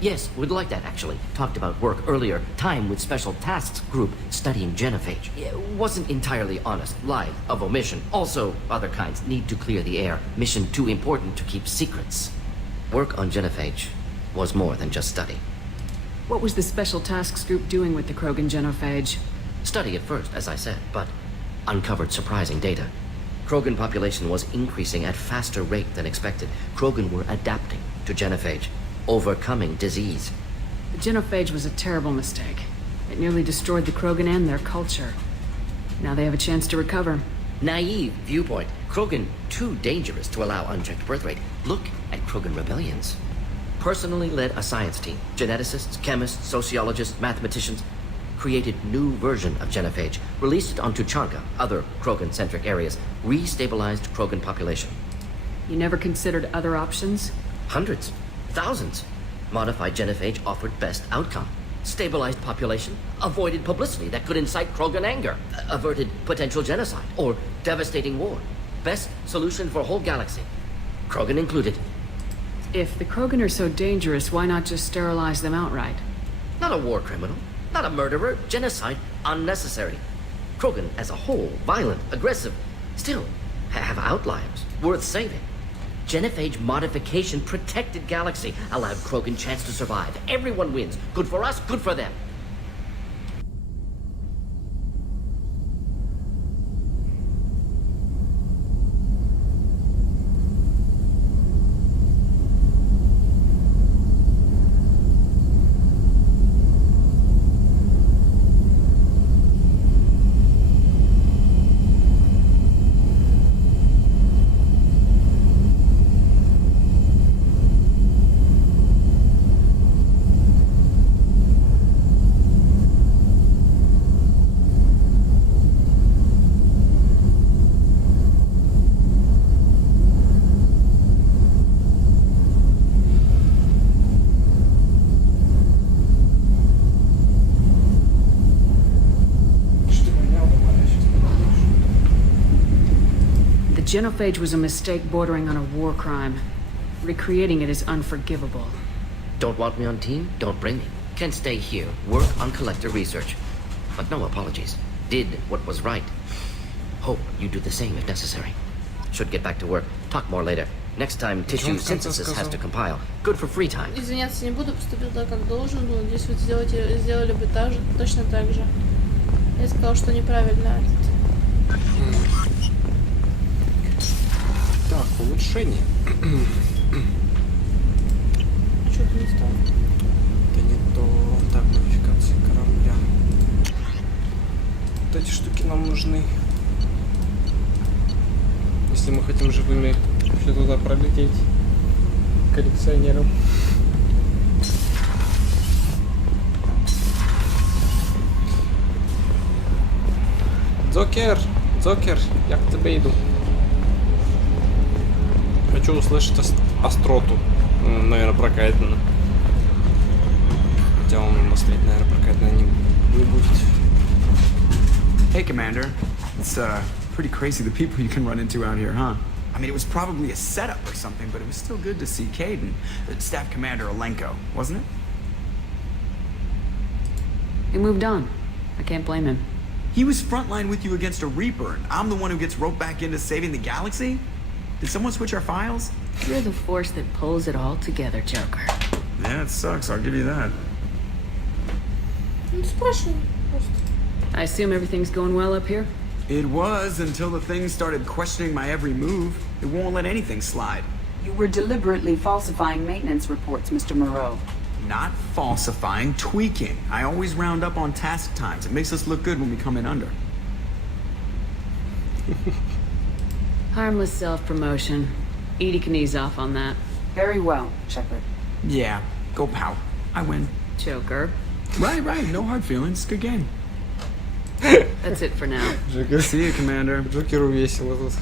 Yes, would like that actually. Talked about work earlier. Time with Special Tasks Group studying genophage. It wasn't entirely honest. Lied of omission. Also, other kinds need to clear the air. Mission too important to keep secrets. Work on genophage was more than just study. What was the Special Tasks Group doing with the Krogan genophage? Study at first, as I said, but uncovered surprising data. Krogan population was increasing at faster rate than expected. Krogan were adapting to genophage, overcoming disease. The genophage was a terrible mistake. It nearly destroyed the Krogan and their culture. Now they have a chance to recover. Naive viewpoint. Krogan too dangerous to allow unchecked birth rate. Look at Krogan rebellions. Personally led a science team. Geneticists, chemists, sociologists, mathematicians. Created new version of genophage. Released it on Tuchanka, other Krogan-centric areas. Restabilized Krogan population. You never considered other options? Hundreds. Thousands. Modified genophage offered best outcome. Stabilized population, avoided publicity that could incite Krogan anger, averted potential genocide or devastating war. Best solution for whole galaxy. Krogan included. If the Krogan are so dangerous, why not just sterilize them outright? Not a war criminal, not a murderer, genocide unnecessary. Krogan as a whole, violent, aggressive, still have outliers worth saving. Genophage modification protected galaxy, allowed Krogan chance to survive. Everyone wins. Good for us, good for them. The genophage was a mistake bordering on a war crime. Recreating it is unforgivable. Don't want me on team? Don't bring me. Can stay here, work on collector research. But no apologies. Did what was right. Hope you do the same if necessary. Should get back to work. Talk more later. Next time, tissue synthesis has to compile. Good for free time. Извиняться не буду, поступил так, как должен был. Здесь вот сделали бы точно так же. Я сказал, что неправильно. Так, улучшение. Что-то не стало. Это не то. Так, модификации корабля. Вот эти штуки нам нужны. Если мы хотим живыми все туда пролететь. Коллекционерам. Дзокер! Дзокер! Я к тебе иду. Хочу услышать остроту, наверное, про Кайдена. Хотя он наследить, наверное, про Кайдена не будет. Hey, Commander. It's pretty crazy the people you can run into out here, huh? I mean, it was probably a setup or something, but it was still good to see Kaidan, Staff Commander Alenko, wasn't it? He moved on. I can't blame him. He was frontline with you against a Reaper, and I'm the one who gets roped back into saving the galaxy? Did someone switch our files? You're the force that pulls it all together, Joker. Yeah, it sucks, I'll give you that. Ну, спрашивай просто. I assume everything's going well up here? It was until the thing started questioning my every move. It won't let anything slide. You were deliberately falsifying maintenance reports, Mr. Moreau. Not falsifying, tweaking. I always round up on task times. It makes us look good when we come in under. Harmless self-promotion. Edie can ease off on that. Very well, Shepard. Yeah, go pow. I win. Joker. Right. No hard feelings. Good game. That's it for now. See you, Commander. Джокеру весело тут.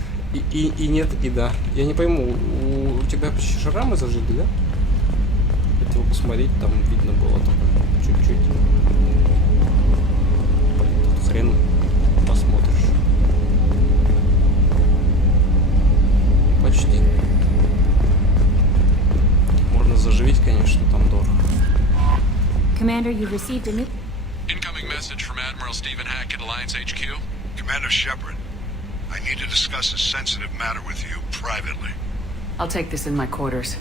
И нет, и да. Я не пойму, у тебя почти шрамы зажили, да? Хотел посмотреть, там видно было только чуть-чуть. Блин, тут хрен посмотришь. Почти. Можно заживить, конечно, там дорого. Commander, you've received a new... Incoming message from Admiral Stephen Hackett, Alliance HQ. Commander Shepard, I need to discuss a sensitive matter with you privately. I'll take this in my quarters.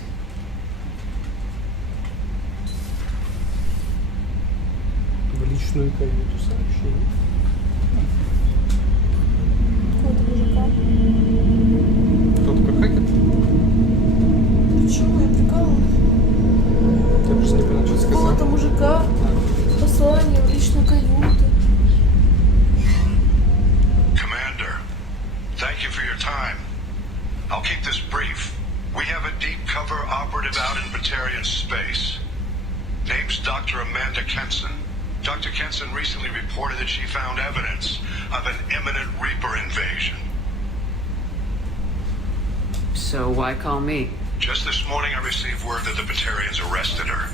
В личную каюту сообщение. Какого-то мужика. Кто-то как Хакет? Почему? Я прикалываюсь. Я просто не понял, что ты сказал. Какого-то мужика. Послание в личную каюту. Commander, thank you for your time. I'll keep this brief. We have a deep cover operative out in Batarian space. Name's Dr. Amanda Kenson. Dr. Kenson recently reported that she found evidence of an imminent Reaper invasion. So why call me? Just this morning I received word that the Batarians arrested her.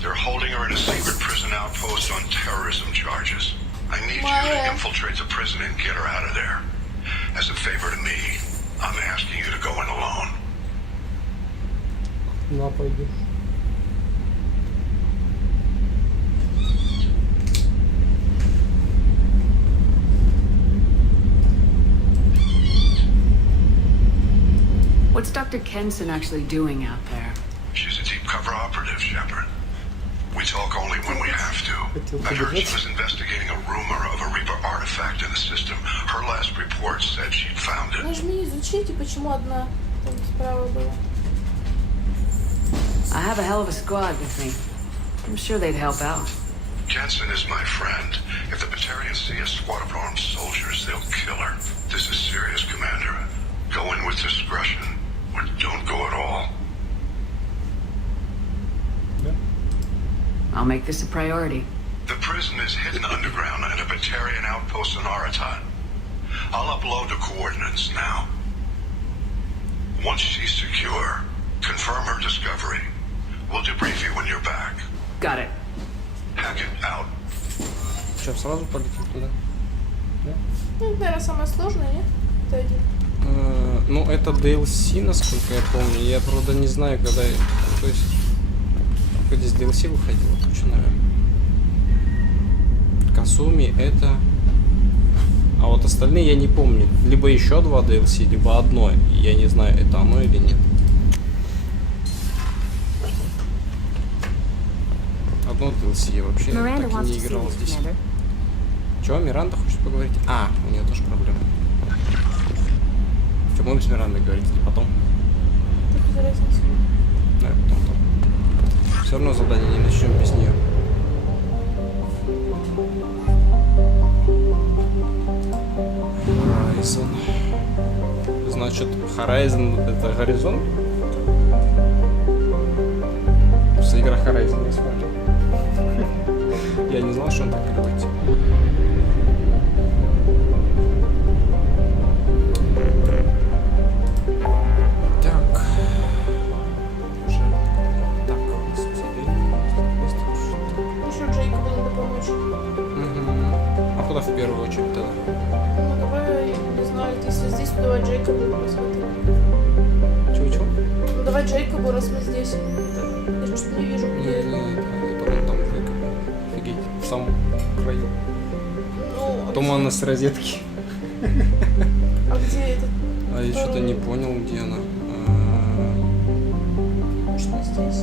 They're holding her in a secret prison outpost on terrorism charges. I need you to infiltrate the prison and get her out of there. As a favor to me, I'm asking you to go in alone. На, пойдешь. What's Dr. Kenson actually doing out there? She's a deep cover operative, Shepard. We talk only when we have to. I heard she was investigating a rumor of a Reaper artifact in the system. Her last report said she'd found it. Нажми изучите, почему одна там справа была. I have a hell of a squad with me. I'm sure they'd help out. Jensen is my friend. If the Batarians see a squad of armed soldiers, they'll kill her. This is serious, Commander. Go in with discretion, or don't go at all. I'll make this a priority. The prison is hidden underground in a Batarian outpost in Aratat. I'll upload the coordinates now. Once she's secure, confirm her discovery. We'll debrief you when you're back. Got it. Hackett out. Че, сразу полетим туда? Да? Ну, это, наверное, самое сложное, нет? Это один. Ну, это DLC, насколько я помню. Я, правда, не знаю, когда... То есть... Как здесь DLC выходило, точно, наверное. Касуми это... А вот остальные я не помню. Либо еще два DLC, либо одно. Я не знаю, это оно или нет. Одно DLC я вообще так и не играл здесь. Чего, Миранда хочет поговорить? А, у нее тоже проблемы. Что, будем с Мирандой говорить или потом? Да, потом. Все равно задание не начнем без нее. Horizon. Значит, Horizon это горизонт? Просто игра Horizon я смотрел. Я не знал, что он так переводится. Так. Еще Джейкобу надо помочь. А куда в первую очередь тогда? Ну давай, не знаю, если здесь, то давай Джейкобу посмотрим. Чего? Ну давай Джейкобу, раз мы здесь. Я что-то не вижу, где... Не, там Джейкоб. Офигеть, в самом краю. Ну, Туманно с розетки. а где этот? А я что-то не понял, где она. Может, не здесь?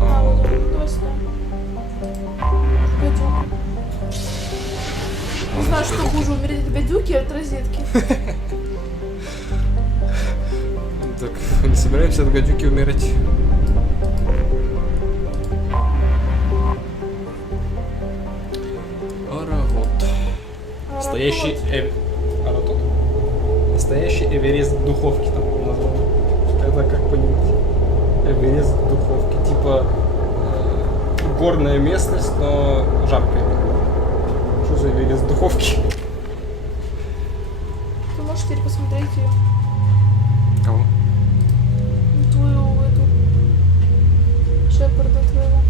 А, вот он, давай сюда. Пойдем. Не знаю, что хуже, умереть от гадюки или от розетки. Так, не собираемся от гадюки умирать. Арагот. Настоящий Арагот? Настоящий Эверест в духовке там назвал. Это как понимать? Эверест в духовке. Типа горная местность, но жаркая. Что за Эверест в духовке? Ты можешь теперь посмотреть ее? Кого? Твою эту. Шепарда твоего.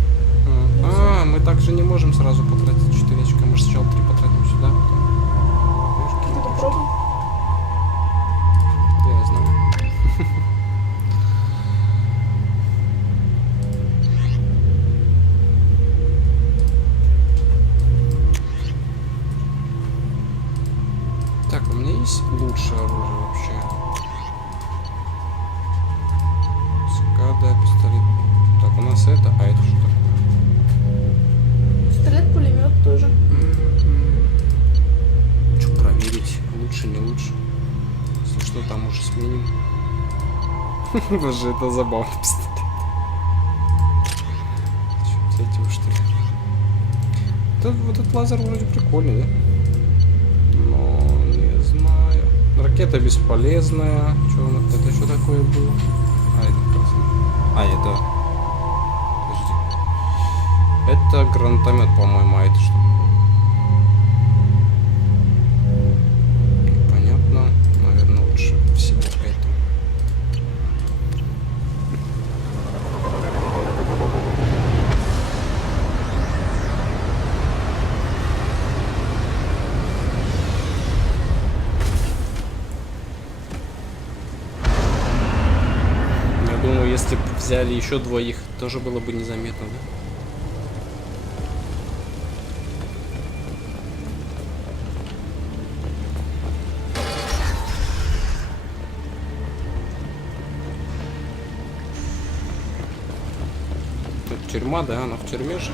А, мы также не можем сразу потратить 4 очка. Мы же сначала 3 потратим сюда. Ты попробуй. Да, я знаю. Так, у меня есть лучшее оружие вообще. Скада, пистолет. Так, у нас это, а это что такое? Пистолет, пулемет тоже. Что проверить? Лучше, не лучше. Если что, там уже сменим. Боже, это забавно, пистолет. Что, взять его, что ли? Вот этот лазер вроде прикольный, да? Но не знаю. Ракета бесполезная. Что это что такое было? А, это красный. А, это... Подожди. Это гранатомет, по-моему, а это что? Понятно. Наверное, лучше всего это. Я думаю, если бы взяли еще двоих, тоже было бы незаметно, да? Тюрьма, да, она в тюрьме же.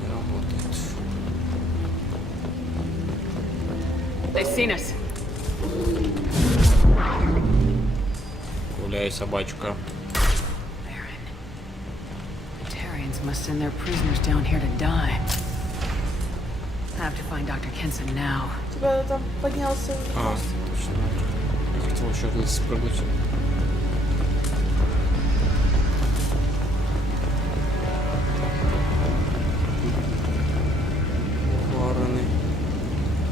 Не работает. They've seen us. Гуляй, собачка. Batarians must send their prisoners down here to die. I have to find Dr. Kenson now. У тебя там поднялся. А, точно. Я хотел еще вниз спрыгнуть. Вороны.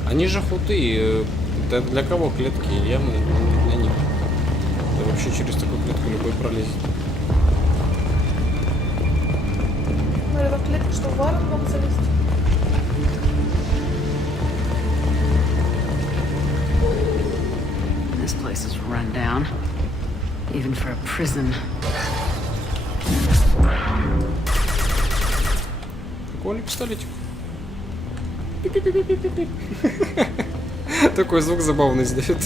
Они же худые. Это для кого клетки? Явно не для них. Да вообще через такую клетку любой пролезет. Наверное, клетка, что ворон мог залезть. This place is run down, even for a prison. Прикольный пистолетик. Такой звук забавный издает.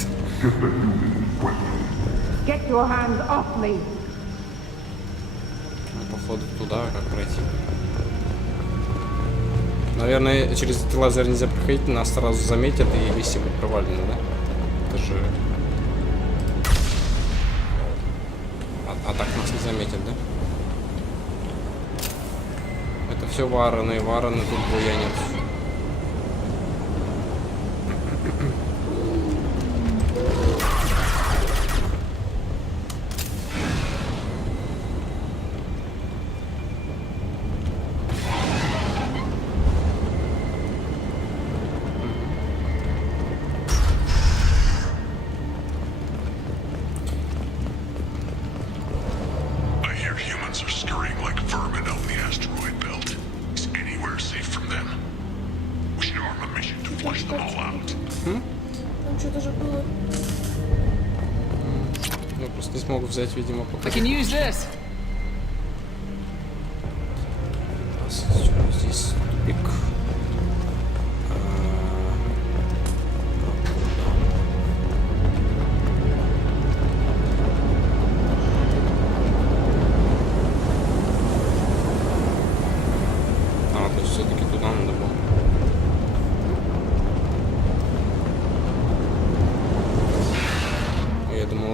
Get your hands off me. Походу туда, как пройти. Наверное, через этот лазер нельзя проходить, нас сразу заметят и весь будет провалено, да? Это же... А так нас не заметят, да? Это все вороны, тут буянят. I hear humans are scurrying like vermin out in the asteroid belt. Is anywhere safe from them? We should arm a mission to flush them all out. Там что-то же было. Я просто не смогу взять, видимо, пока. I can use this. Здесь тупик.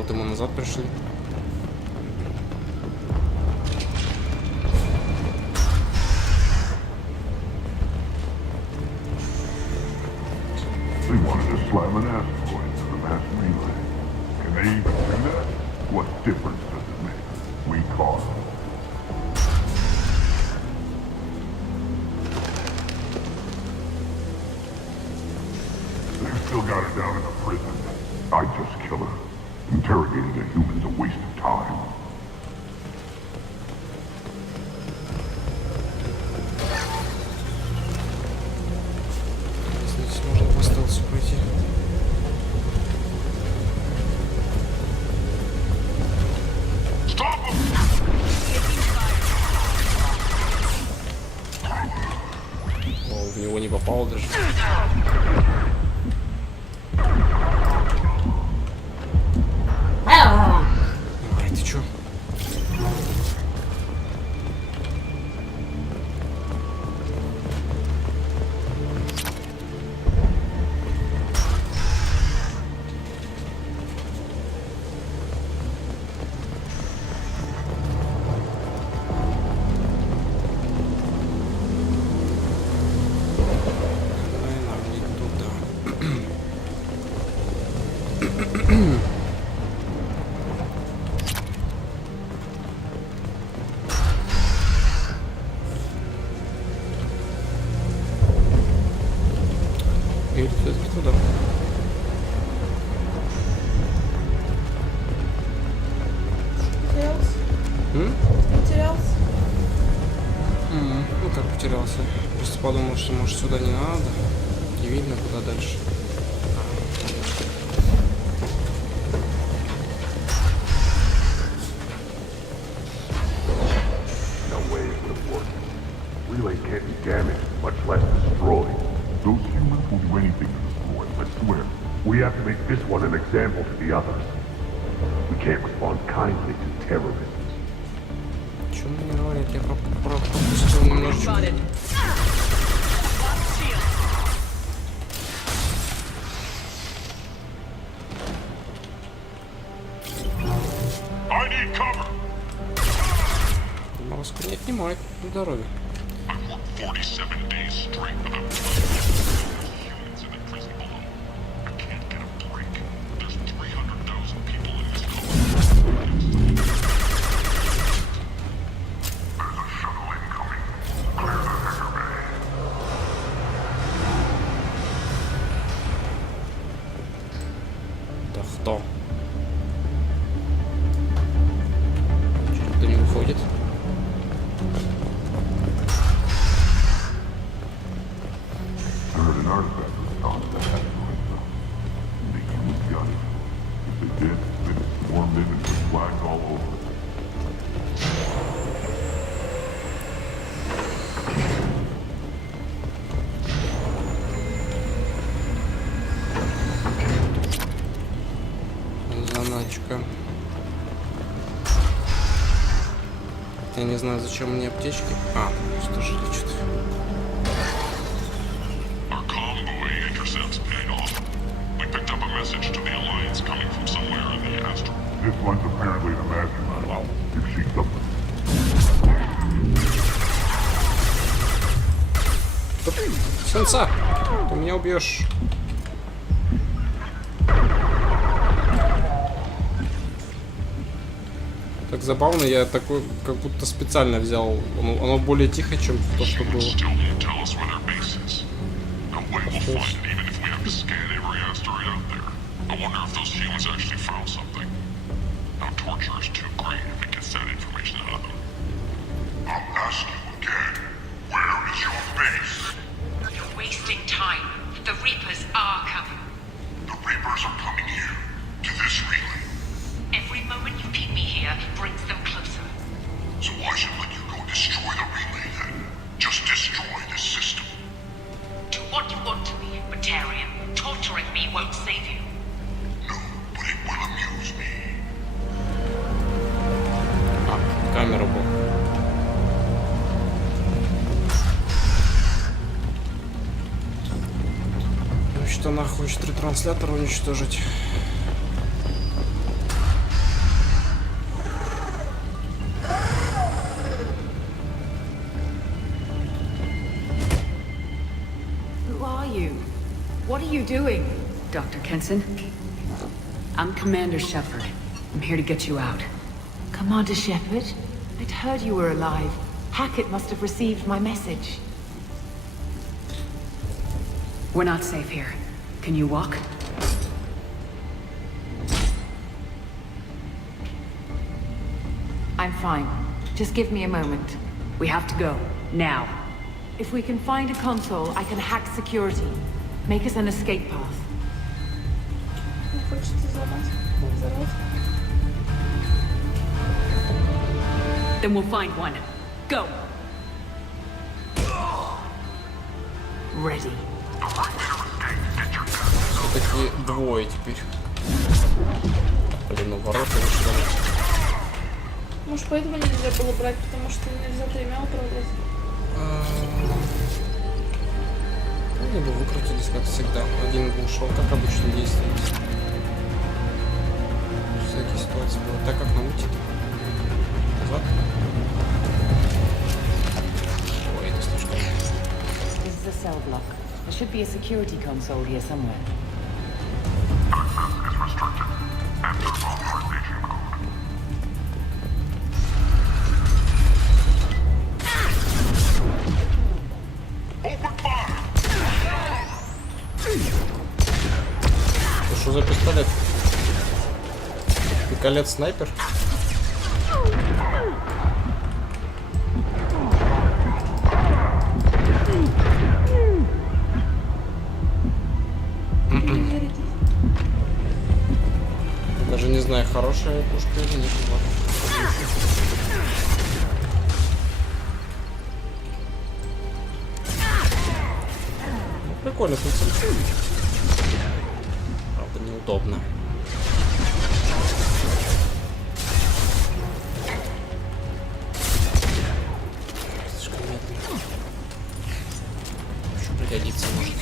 вот мы назад пришли. They wanted to slam an asteroid to the mass relay. Can they even do that? What difference does it make? We caught them. They've still got her down in the prison. I'd just kill her. Interrogating a human's a waste of time. Здесь можно по стелсу пройти. О, в него не попал даже. Ай, ты чё? Или все-таки туда. Потерялся? М? Потерялся? Ну как потерялся? Просто подумал, что может сюда не надо. Не видно куда дальше. No way it would have worked. Relay can't be damaged, much less destroyed. Those humans will do anything to destroy them, I swear. We have to make this one an example to the others. We can't respond kindly to terrorists. Чё мне говорят? Я пропустил немножечко. I need cover! Маску не отнимает на здоровье. I worked 47 days straight without humans in the prison below. I can't get a break. There's 300,000 people in this colony. There's a shuttle incoming. Clear the hangar bay. Да кто? Что-то не выходит. I heard an artifact was found in that asteroid belt. The humans got it. If they did, they'd have swarmed in and put flags all over it. Заначка. Я не знаю, зачем мне аптечки. А, что же лечит. Our convoy intercepts paid off. We picked up a message to the Alliance coming from somewhere in the asteroid. This one's apparently the mastermind. If she's up. Сенса, ты меня убьешь. Так забавно, я такой, как будто специально взял. Оно более тихо, чем то, что было. You're wasting time. The Reapers are coming. The Reapers are coming here, to this relay. Every moment you keep me here brings them closer. So why should let you go destroy the relay then? Just destroy this system. Do what you want to me, Batarian. Torturing me won't save you. No, but it will amuse me. А, камера была. Ну что, нахуй хочет ретранслятор уничтожить? What are you doing? Dr. Kenson? I'm Commander Shepard. I'm here to get you out. Commander Shepard? I'd heard you were alive. Hackett must have received my message. We're not safe here. Can you walk? I'm fine. Just give me a moment. We have to go. Now. If we can find a console, I can hack security. Make us an escape path. Then we'll find one. Go! Ready. Все-таки двое теперь. Блин, ну ворота что ли? Может, поэтому нельзя было брать, потому что нельзя тремя управлять? Они бы выкрутились, как всегда. Один бы ушел, как обычно действует. Всякие ситуации бывают. Так как научить? Назад. Ой, это слишком. This is a cell block. There should be a security console here somewhere. Access is restricted. Enter authorization code. Open fire! Это что за пистолет? Пистолет-снайпер? Даже не знаю, хорошая пушка или нет. Ну, прикольно, смотрите. Правда, неудобно. Слишком медленно. Еще пригодится, может.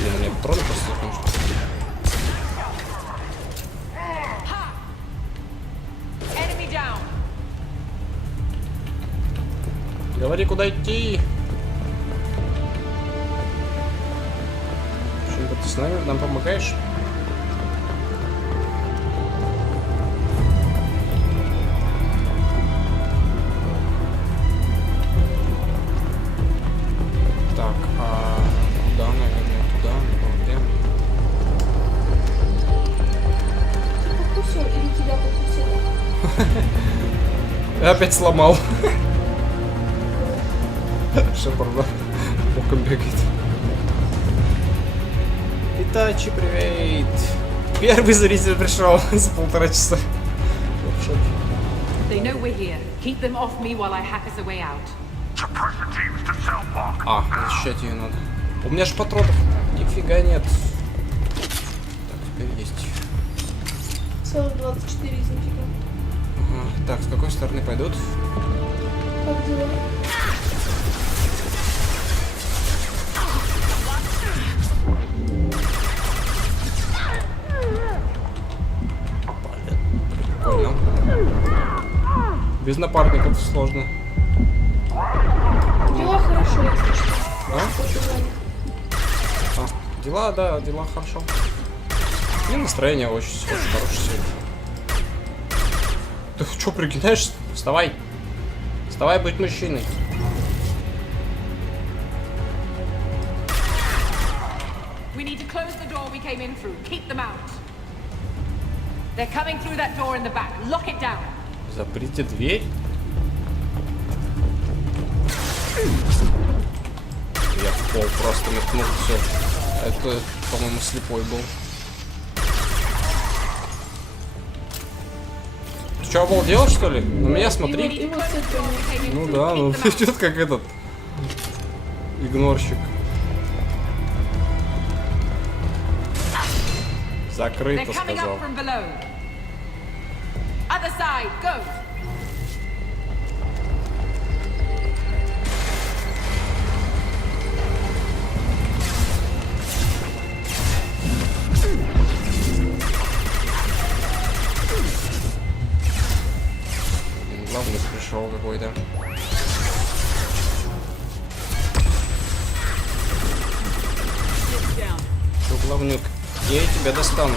Блин, у меня патроны просто закончились. Говори, куда идти. Почему ты с нами нам помогаешь? Так, а куда, наверное, туда, где? Ты покусил или тебя покусил? Я опять сломал. Шепард боком бегает. Итачи, привет! Первый зритель пришел за 1,5 часа. They know we're here. Keep them off me while I hack us a way out. Suppress the teams to cell block. А, защищать ее надо. У меня же патронов нифига нет. Так, теперь есть. Целых 24 из них. Ага. Так, с какой стороны пойдут? Как дела? Прикольно. Без напарников сложно. Дела хорошо, если что. А? Дела, да, дела хорошо. И настроение очень хорошее сегодня. Ты что, прикидаешься? Вставай. Вставай, быть мужчиной. We need to close the door we came in through. Keep them out. They're coming through that door in the back. Lock it down. Заприте дверь. Я в пол просто метнул все. Это, по-моему, слепой был. Ты что, обалдел, что ли? На меня смотри. Ну да, ну идет как этот игнорщик. Закрыто, сказал. Other side, go. Главный пришел какой-то. говнюк. Я тебя достану.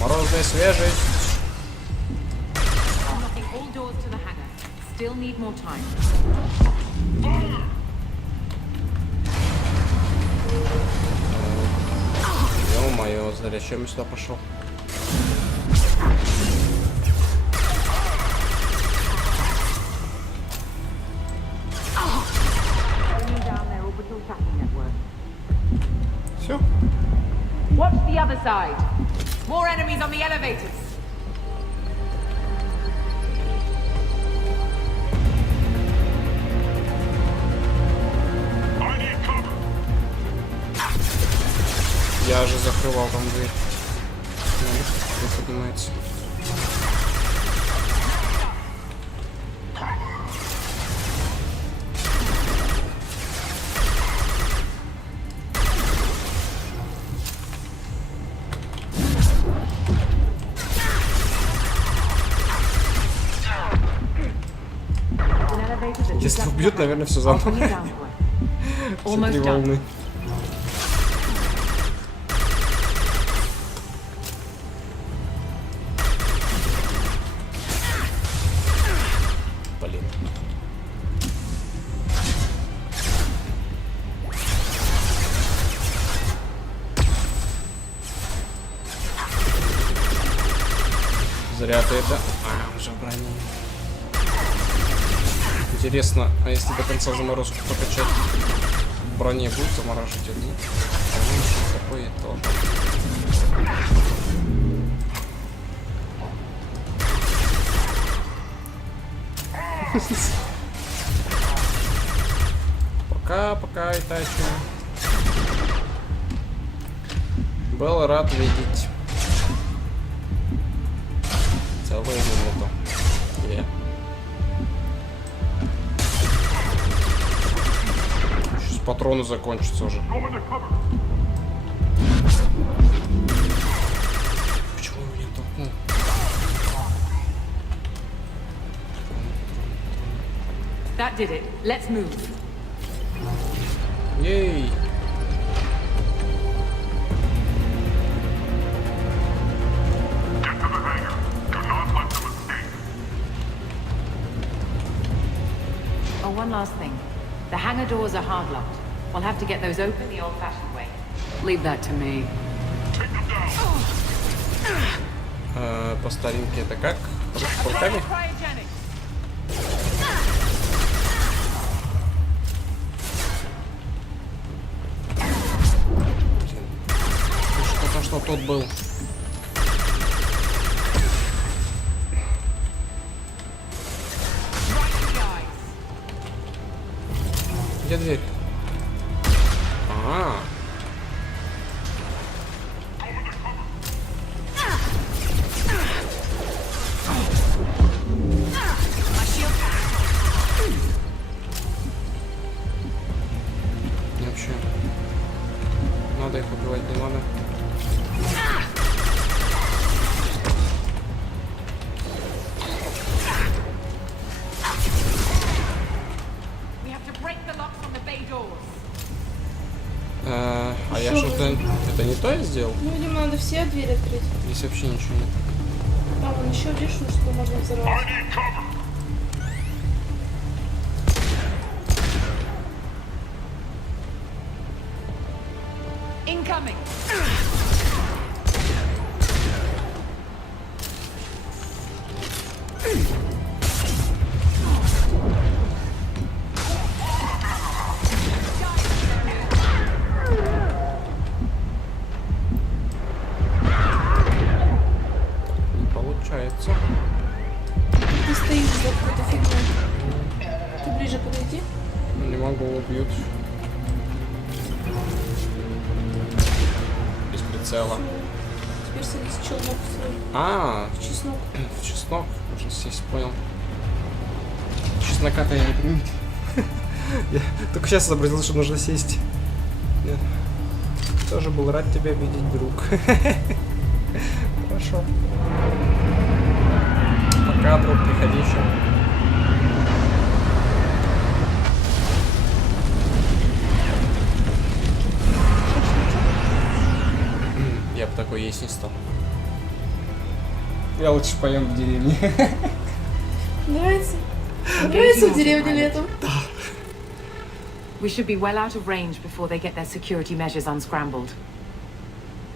Морозная свежесть. Ё-моё, зачем я сюда пошел? Все. Watch the other side. More enemies on the elevators. Я же закрывал там дверь. Не поднимается. Если убьют, наверное, все заново. Все 3 волны. Блин. Зря ты это... уже броня. Интересно, а если до конца заморозку покачать, в броне будет замораживать или нет? Такое тоже. Пока, Итачи. Был рад видеть. Целую минуту. Сейчас патроны закончатся уже. Почему он меня толкнул? That did it. Let's move. Ей! Oh, one last thing. The hangar doors are hard-locked. We'll have to get those open the old-fashioned way. Leave that to me. По старинке это как? Руками? Что тот был? Где дверь? Ага. И вообще, надо их убивать, не надо. А я что-то... Это не то я сделал? Ну, видимо, надо все двери открыть. Здесь вообще ничего нет. Там вон еще видишь, что можно взорвать. Incoming. Получается. Ты стоишь за какой-то фигней. Ты ближе подойди. Не могу, убьют. Без прицела. Теперь садись челнок свой. В чеснок. В чеснок. Можно сесть, понял. Чеснока-то я не приму. Я только сейчас сообразил, что нужно сесть. Я тоже был рад тебя видеть, друг. Хорошо. Пока, друг, приходи еще. есть не стал. Я лучше поем в деревне. Нравится? Нравится в деревне летом? We should be well out of range before they get their security measures unscrambled.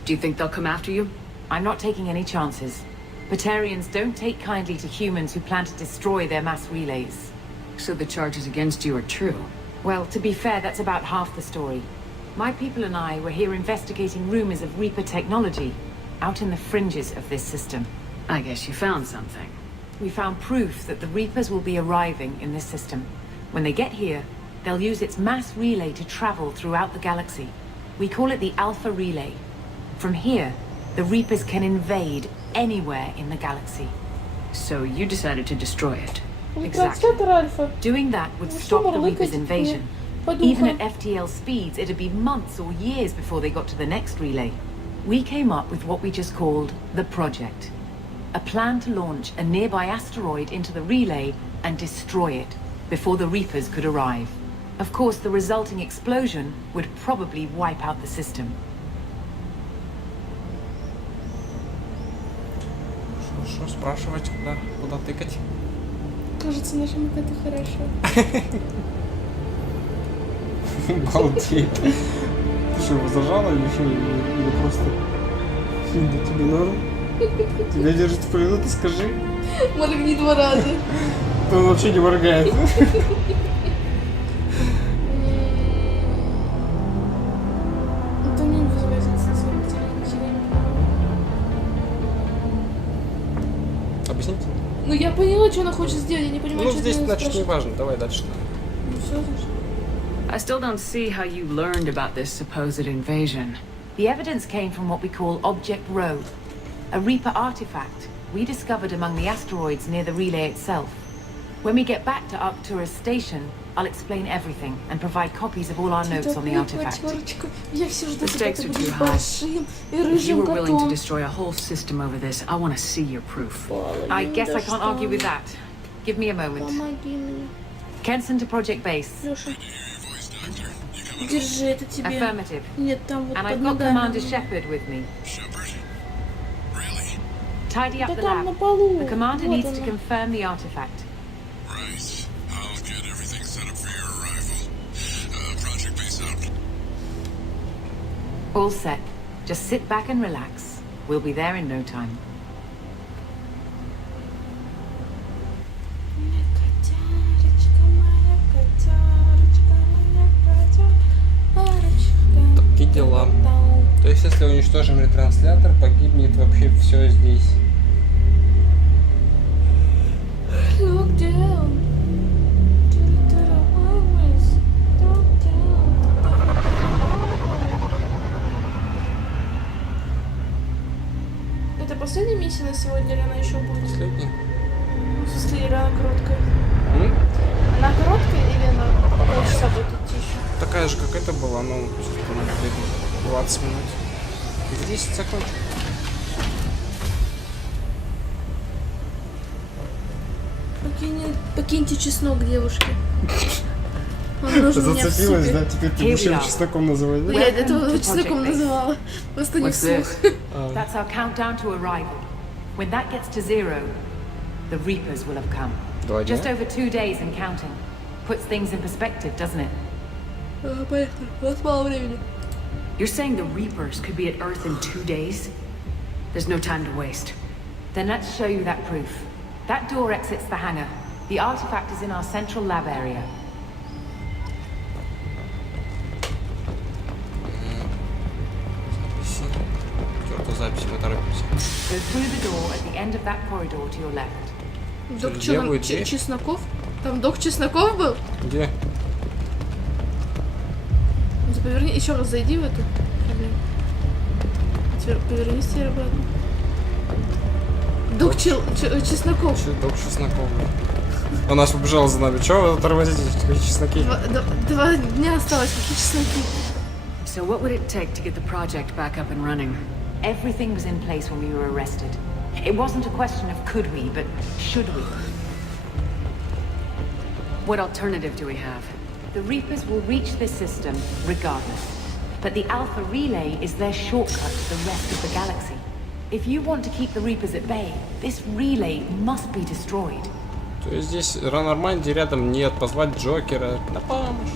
Do you think they'll come after you? I'm not taking any chances. Batarians don't take kindly to humans who plan to destroy their mass relays. So the charges against you are true? Well, to be fair, that's about half the story. My people and I were here investigating rumors of Reaper technology out in the fringes of this system. I guess you found something. We found proof that the Reapers will be arriving in this system. When they get here, they'll use its mass relay to travel throughout the galaxy. We call it the Alpha Relay. From here, the Reapers can invade anywhere in the galaxy. So you decided to destroy it? Exactly. Doing that would stop the Reapers' лыкать invasion. по Even духам. at FTL speeds, it'd be months or years before they got to the next relay. We came up with what we just called the Project. A plan to launch a nearby asteroid into the relay and destroy it before the Reapers could arrive. Of course, the resulting explosion would probably wipe out the system. Что спрашивать, куда тыкать? Кажется, нашему коту хорошо. Балдеть. Ты что, его зажала или что? Или просто... Финда, тебе норм? Тебя держит в плену, ты скажи. Моргни 2 раза. То он вообще не моргает. Это мне не вызывает интереса. Объяснить? Ну я поняла, что она хочет сделать, я не понимаю, Ну что здесь, это значит, не спрашивает. важно. Давай дальше. Ну все, значит. I still don't see how you learned about this supposed invasion. The evidence came from what we call Object Rho, a Reaper artifact we discovered among the asteroids near the relay itself. When we get back to Arcturus Station, I'll explain everything and provide copies of all our notes on the artifact. Я все жду, The когда stakes ты are будешь too high. большим и If you рыжим were willing to котом. destroy a whole system over this, I want to see your proof. I guess I can't argue with that. Give me a moment. Помоги мне. Kenson to Project Base. Леша. Держи, это тебе. Affirmative. Нет, там вот And под I've got ногами. Commander Shepard with me. Tidy up Да the там на lab. полу. The commander Вот needs to она. confirm the artifact. Right. I'll get everything set up for your arrival. Project Base out. All set. Just sit back and relax. We'll be there in no time. Такие дела. То есть, если уничтожим ретранслятор, погибнет вообще все здесь. Look down. Это последняя миссия на сегодня или она еще будет? Последний. Ну, в смысле, или она короткая? Она короткая или она полчаса будет идти еще? Такая же, как это была, но все-таки 20 минут. И в 10 закончим. Покиньте чеснок, девушки. Он нужен мне в Зацепилась, супе. да? Теперь ты будешь его чесноком называть, Ну, да? я до этого чесноком называла. Просто не вслух. That's our countdown to arrival. When that gets to 0, the Reapers will have come. 2 дня? Just over 2 days and counting. Puts things in perspective, doesn't it? Поехали. У нас мало времени. You're saying the Reapers could be at Earth in 2 days? There's no time to waste. Then let's show you that proof. That door exits the hangar. The artifact is in our central lab area. Черту записи, мы торопимся. Go through the door at the end of that corridor to your left. Док Где будет, где? Чесноков? Там док Чесноков был? Где? Ну, поверни, еще раз зайди в эту. Теперь повернись теперь обратно. Док Чесноков. Док Чесноков. Он аж побежал за нами. Чего вы тормозите, какие чесноки? 2 дня осталось, какие чесноки? So what would it take to get the project back up and running? Everything was in place when we were arrested. It wasn't a question of could we, but should we. What alternative do we have? The Reapers will reach this system regardless. But the Alpha Relay is their shortcut to the rest of the galaxy. If you want to keep the Reapers at bay, this relay must be destroyed. То есть здесь Ранорманди рядом нет, позвать Джокера на помощь.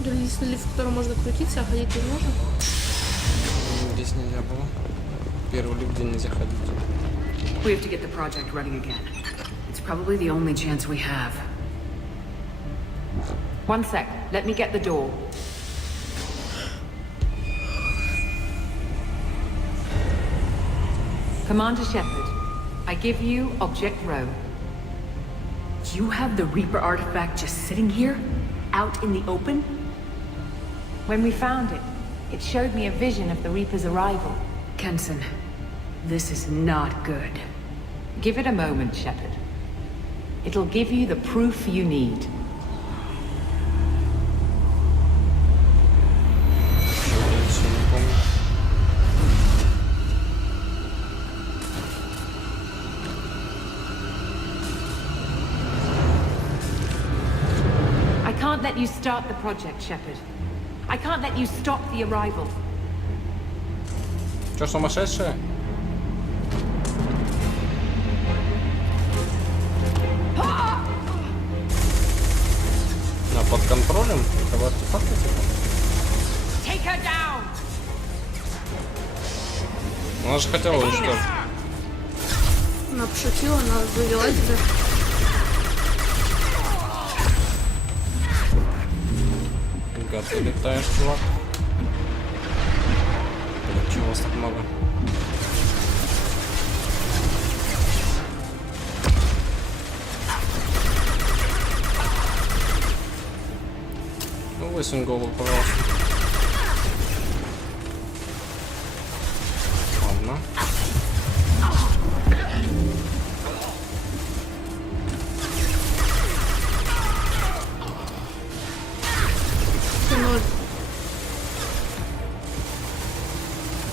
Единственный лифт, в котором можно крутиться, а ходить не можно. Здесь нельзя было. Первый лифт, где нельзя ходить. We have to get the project running again. It's probably the only chance we have. One sec, let me get the door. Commander Shepard, I give you Object Row. You have the Reaper artifact just sitting here? Out in the open? When we found it, it showed me a vision of the Reaper's arrival. Kenson, this is not good. Give it a moment, Shepard. It'll give you the proof you need. I can't let you start the project, Shepard. I can't let you stop the arrival. Чё, сумасшедшая? На под контролем? Это артефакты типа? Take her down. Она же хотела уничтожить. Она пошутила, она вывела тебя. Гад, ты летаешь, чувак. Блин, чего вас так много? Ну, высунь голову, пожалуйста. Ладно.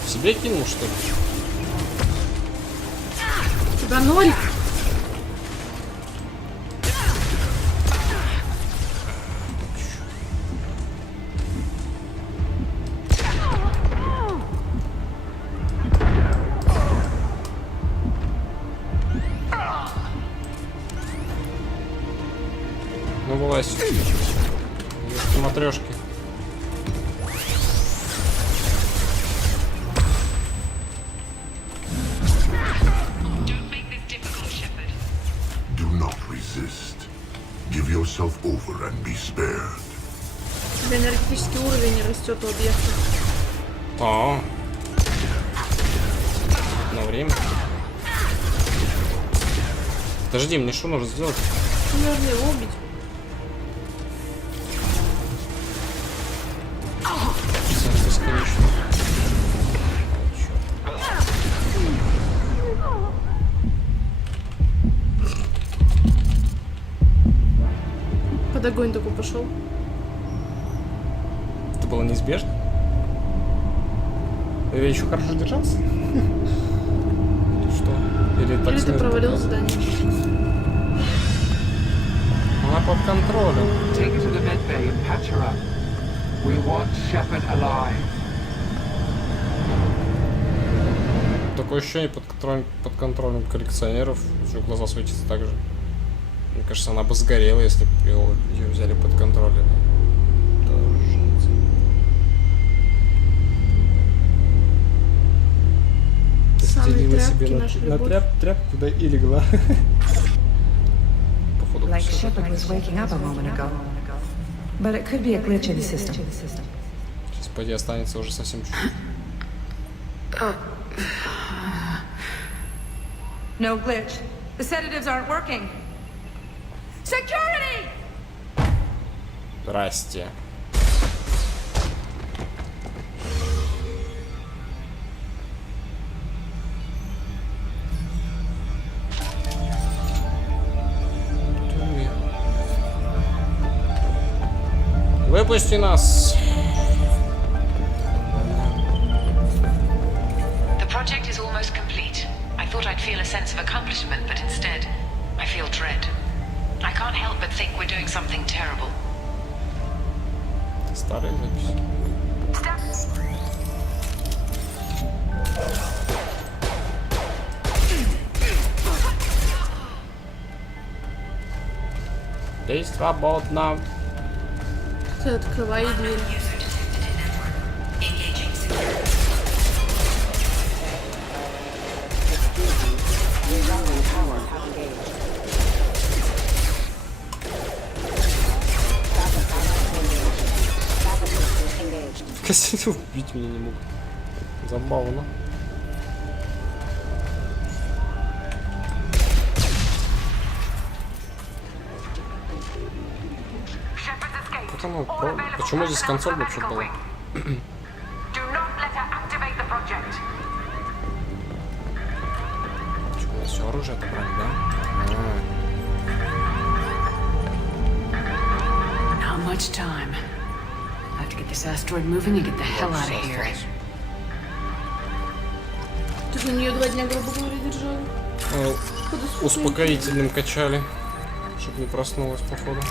Себе кинул, что ли? У тебя 0. Ну, вылазь. Смотрешки. Give yourself over and be spared. У тебя энергетический уровень растет у объекта. А. На время. Подожди, мне что нужно сделать? Нужно его убить. Бесконечно. Под огонь такой пошел. Это было неизбежно? Я еще хорошо держался? Или что? Или так ты провалил задание. Она под контролем. Take her to the medbay and patch her up. We want Shepard alive. Такое ощущение под контролем коллекционеров, что глаза светятся так же. Мне кажется, она бы сгорела, если бы ее взяли под контроль. Стелила себе на тряпку, да и легла. Походу, Like Shepard was waking up a moment ago. But it could be a glitch in the system. Сейчас, по идее, останется уже совсем чуть-чуть. No glitch. The sedatives aren't working. Security! Здрасте. Выпусти нас. The project is almost complete. I thought I'd feel a sense of accomplishment, but instead, I feel dread. I can't help but think we're doing something terrible. Старая запись. Здесь свободно. Ты открывай дверь. Кассету убить меня не могут. Забавно. Почему здесь консоль вообще была? Почему у нас все оружие отобрали, да? Not much time. I have to get this asteroid moving and get the hell out of here. Ты же нее 2 дня, грубо говоря, держали. Успокоительным качали, чтобы не проснулась, походу.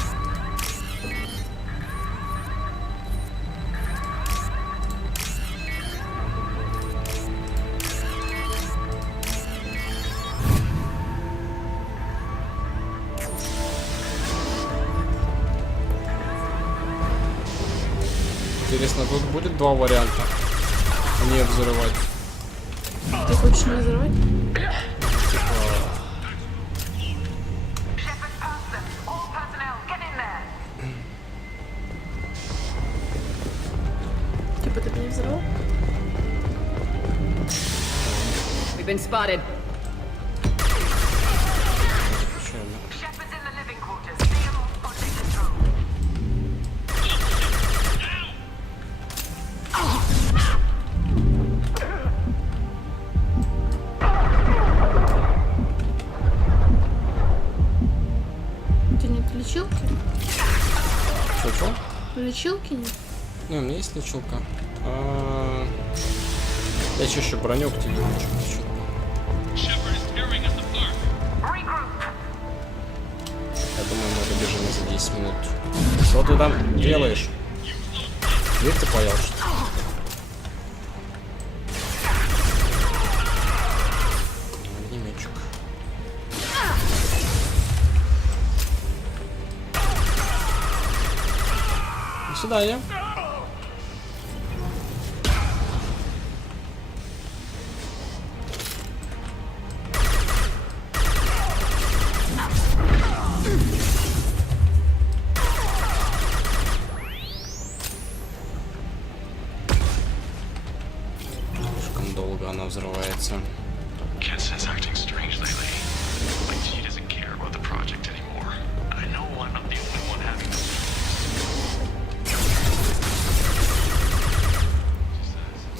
Интересно, тут будет 2 варианта. Не взрывать. Ты хочешь не взрывать? Типа ты бы не взрывал? We've been spotted. Лечилки нет? Не, у меня есть лечилка. Я что еще броню активирую? Я думаю, мы добежим за 10 минут. Что ты там делаешь? Дверь ты поел, что ли? Огнеметчик. До свидания. Слишком долго она взрывается.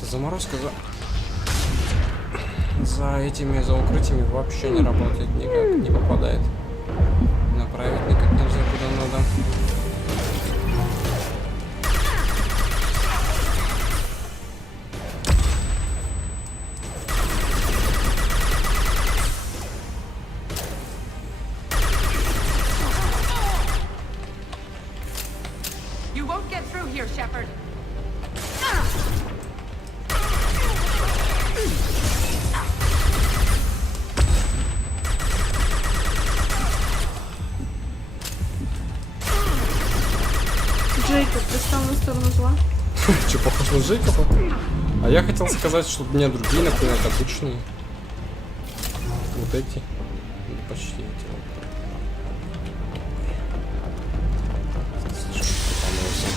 Заморозка за этими, за укрытиями вообще не работает никак, не попадает. Направить никак нельзя куда надо. You won't get through here, Shepard. Джейкоб, ты стал на сторону зла? Че, похож на Джейкоба? А я хотел сказать, что у меня другие, например, обычные. Вот эти. Почти эти. Слишком припомнился.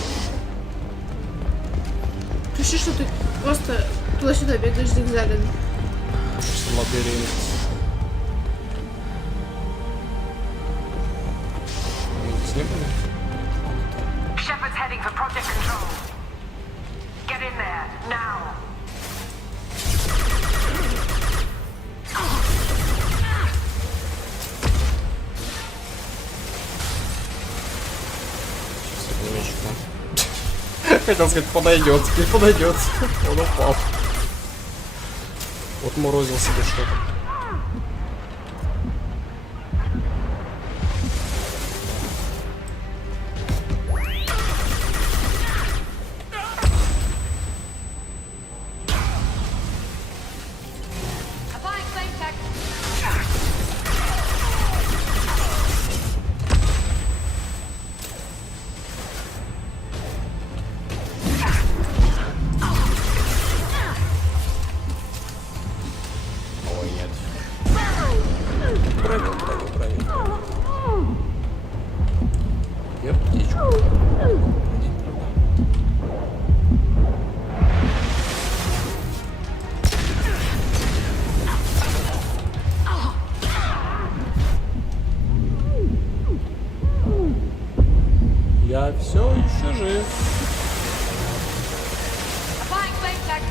Пиши, что ты просто туда-сюда бегаешь зигзагами. Лабиринт. Здесь не было? Shepard's heading for project control. Get in there, now. Хотел сказать, подойдет, теперь подойдет. Он упал. Вот морозил себе что-то. Я все еще жив.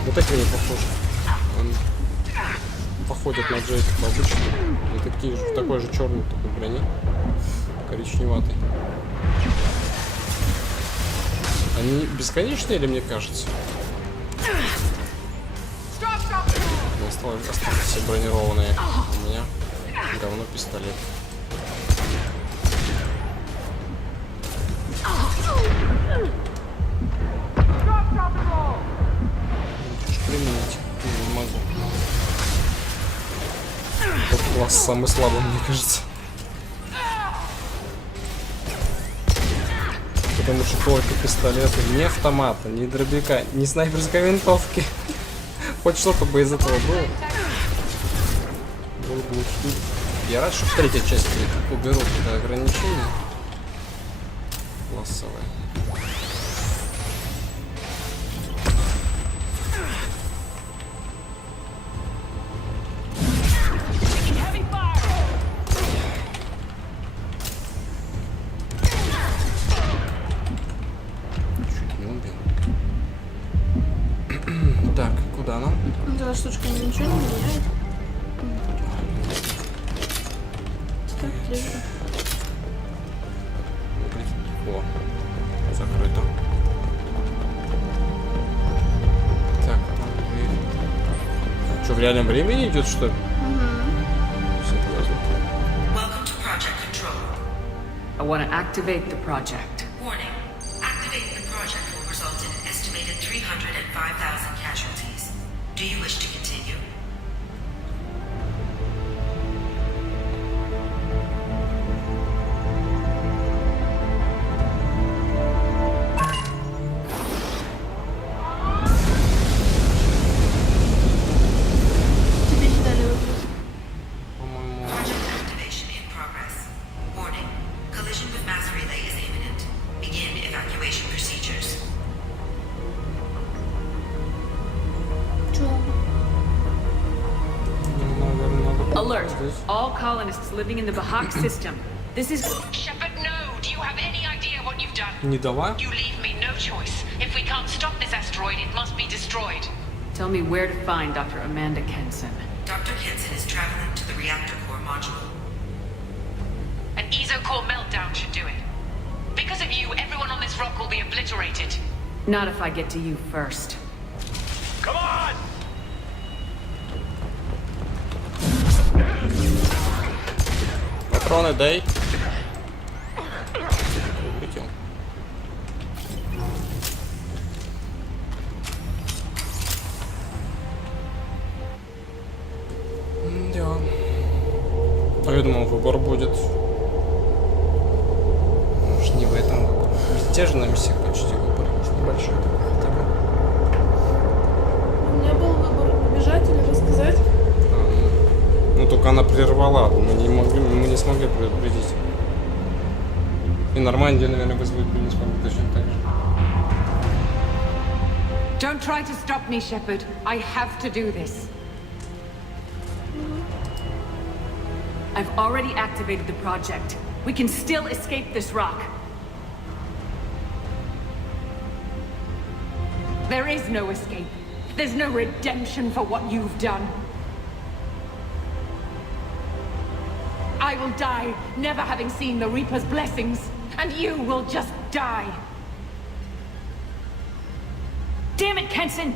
Вот такие не похожи. Он походит на Джейкоба обычно. И такие же, такой же черный, такой брони. Коричневатый. Они бесконечные или мне кажется? Остались все бронированные. У меня говно пистолет. Применить не могу. Этот класс самый слабый, мне кажется. Потому что только пистолеты, не автомата, не дробяка, не снайперской винтовки. Хоть что-то бы из этого было. Было бы лучше. Я рад, что в третьей части уберут это ограничение. Классовое. Штучка ничего не меняет. О, закрыто. Так, там дверь. Что, в реальном времени идет, что ли? Серьезно. I want to activate the project. Warning. Activating the project will result in an estimated 305,000 casualties. Do you wish to continue? Тебе не дали выбрать. Project activation in progress. Warning. Collision with mass relay is imminent. Begin evacuation procedures. Alert! All colonists living in the Bahak system. This is... Shepard, no! Do you have any idea what you've done? Не дала? You leave me no choice. If we can't stop this asteroid, it must be destroyed. Tell me where to find Dr. Amanda Kenson. Dr. Kenson is traveling to the reactor core module. An ESO-core meltdown should do it. Because of you, everyone on this rock will be obliterated. Not if I get to you first. Come on! Патроны дай. Улетел. Да. А я думал, выбор будет. Может, не в этом выбор. Те же на миссиях почти выбор. Может, небольшой хотя бы. У меня был выбор убежать или рассказать. Ну только она прервала, мы не смогли предупредить. И Нормандию, наверное, вызвать бы не смогли точно так же. Don't try to stop me, Shepard. I have to do this. I've already activated the project. We can still escape this rock. There is no escape. There's no redemption for what you've done. I will die, never having seen the Reaper's blessings, and you will just die. Damn it, Kenson!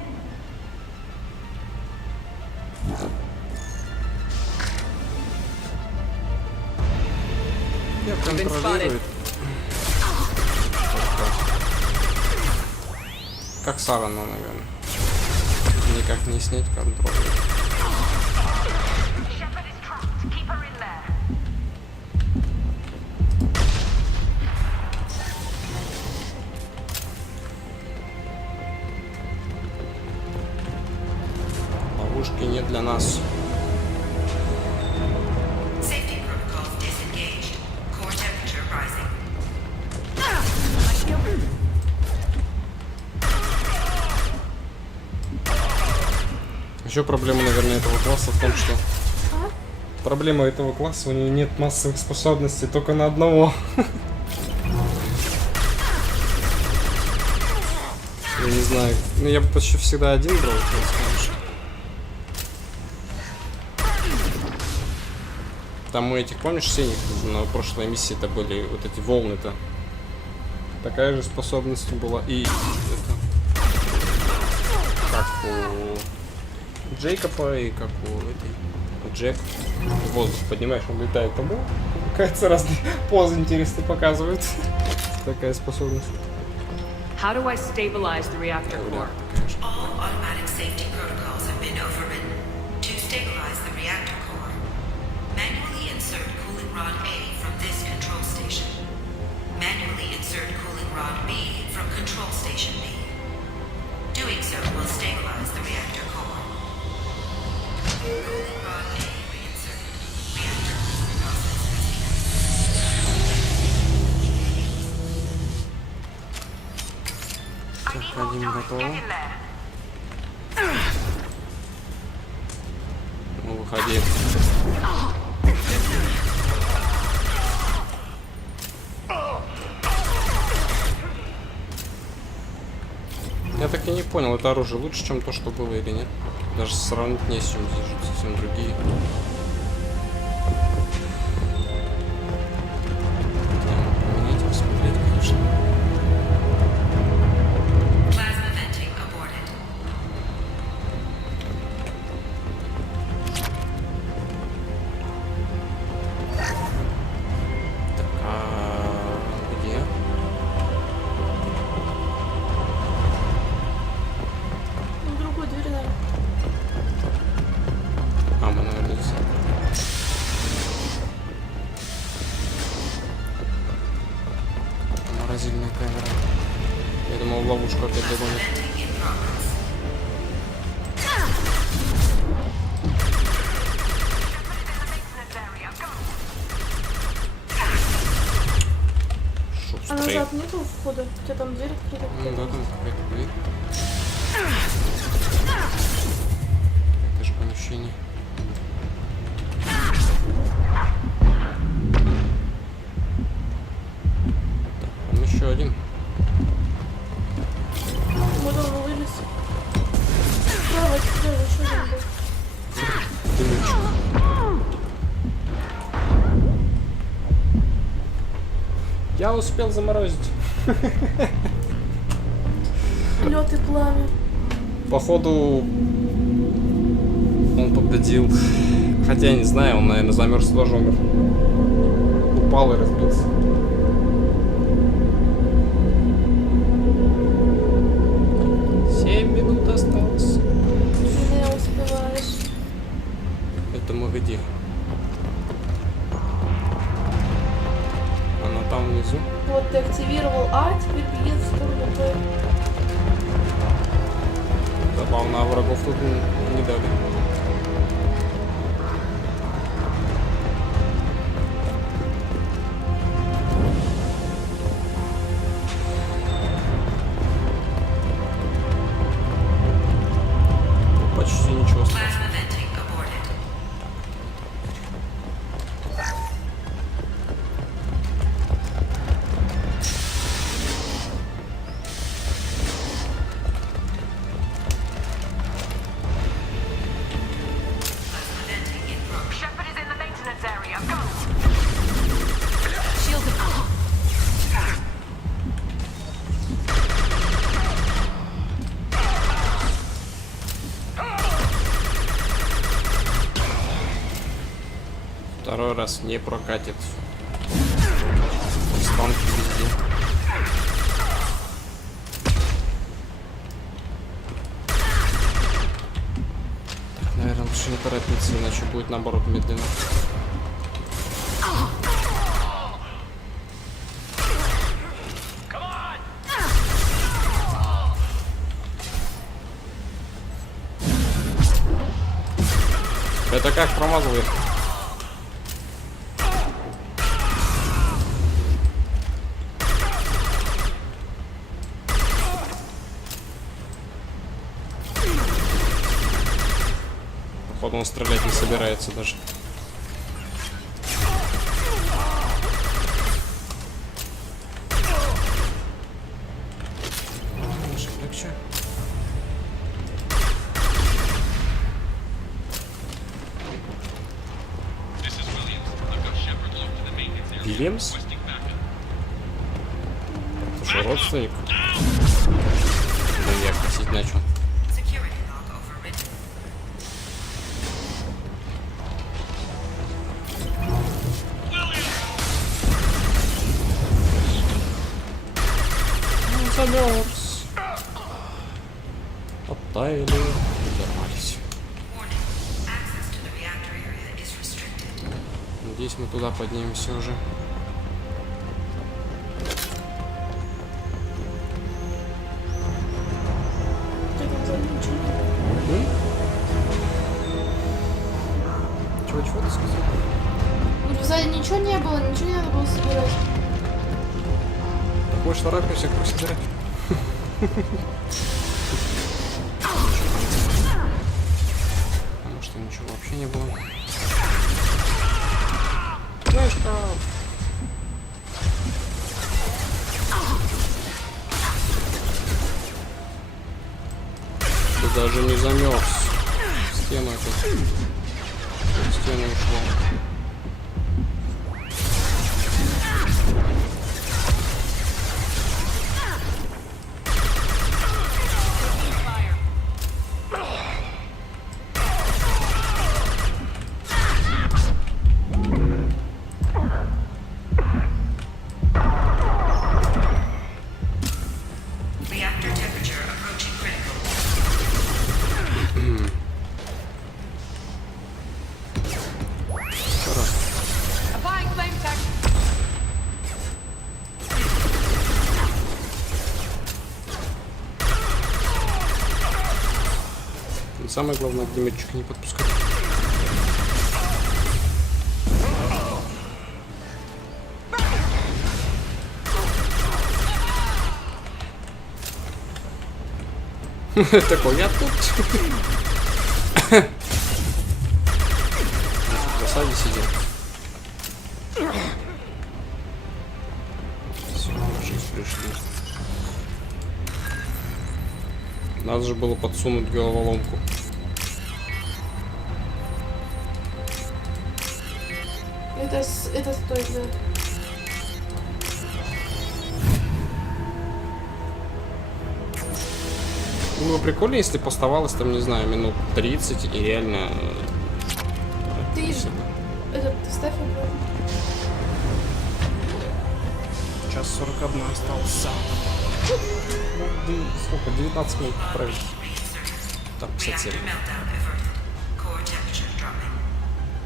Я контролирую. Как Сарана, наверное. Никак не снять контроль. Ловушки не для нас. Safety protocols disengaged. Core temperature rising. Еще проблема, наверное, этого класса в том, что проблема этого класса, у него нет массовых способностей только на одного. знаю. Ну, я почти всегда один брал, конечно. Там у этих, помнишь, синих на прошлой миссии это были вот эти волны-то. Такая же способность была. И это... Как у Джейкоба и как у этой... Джек. Воздух поднимаешь, он летает по бок. Кажется, разные позы интересные показывают. Такая способность. How do I stabilize the reactor core? All automatic safety protocols have been overridden. To stabilize the reactor core, manually insert cooling rod A from this control station. Manually insert cooling rod B from control station B. Doing so will stabilize the reactor core. Cooling rod A reinserted. Reactor cooling process has Один готов. Ну, выходи. Я так и не понял, это оружие лучше, чем то, что было или нет. Даже сравнить не с чем, здесь же совсем другие. Поменять, посмотреть, конечно. Морозильная камера. Я думал, в ловушку опять догонят. А назад нету входа? У тебя там дверь открыта? Ну да, там какая-то дверь. Это же помещение. Там еще один. Вот он вылез. Давай, еще один был. Я успел заморозить. Лед и пламя. Походу он победил. Хотя я не знаю, он, наверное, замерз, тоже умер. Упал и разбился. Семь минут осталось. Не успеваешь. Это мы где? Она там внизу. Вот ты активировал А, теперь беги в сторону Б. Забавно, а врагов тут не дали. Почти ничего осталось. Второй раз не прокатит. Станки везде. Так, наверное, лучше не торопиться, иначе будет наоборот медленно. Это как промазал их? Походу он стрелять не собирается даже. Легче, легче. Уильямс? Ты что, родственник? Да я просить начал. Замерз. Оттаяли. Взорвались. Надеюсь, мы туда поднимемся уже. Чего ты сказал? Говорю, сзади ничего не было, ничего не надо было собирать. Так может торопимся как собирать? Потому что ничего вообще не было. Мышка! Ты даже не замерз. В стену опять. В стену ушло. Самое главное, огнеметчика не подпускать. Такой, я тут. В засаде сидел. Все, сейчас пришли. Надо же было подсунуть головоломку. Это стоит, да. Ну, прикольно, если поставалось там, не знаю, минут 30 и реально... Ты ставь обратно. Час 41 остался. Сколько? 19 минут править. Так, 57.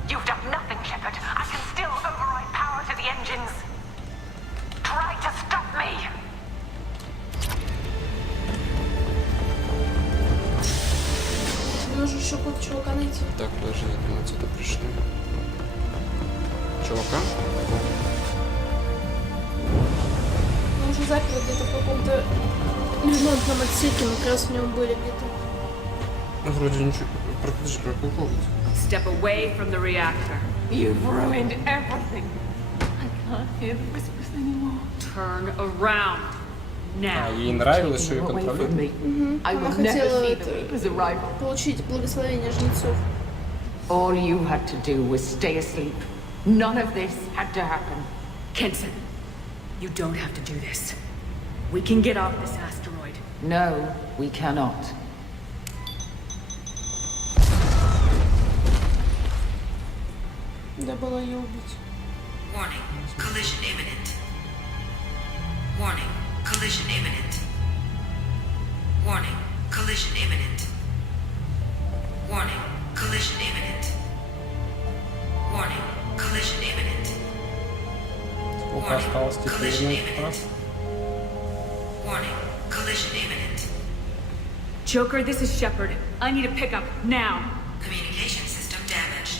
You've done nothing, Shepard. I can still override power to the engines. Try to stop me. Тебе нужно еще какого-то чувака найти. Так, подожди, мы отсюда пришли. Чувака? Мы уже заперли где-то в каком-то ремонтном отсеке, мы как раз в нем были где-то. Вроде ничего. Подожди, про какую комнату? Step away from the reactor. You've ruined everything. I can't hear the whispers anymore. Turn around. Now. Ей нравилось, что ее контролируют. Она хотела получить благословение жнецов. All you had to do was stay asleep. None of this had to happen. Kenton, you don't have to do this. We can get off this asteroid. No, we cannot. Да было ее убить. Warning, collision imminent. Warning, collision imminent. Warning, collision imminent. Warning, collision imminent. Warning, collision imminent. Сколько осталось теперь на этот раз? Warning, collision imminent. Joker, this is Shepard. I need a pickup now. Communication system damaged.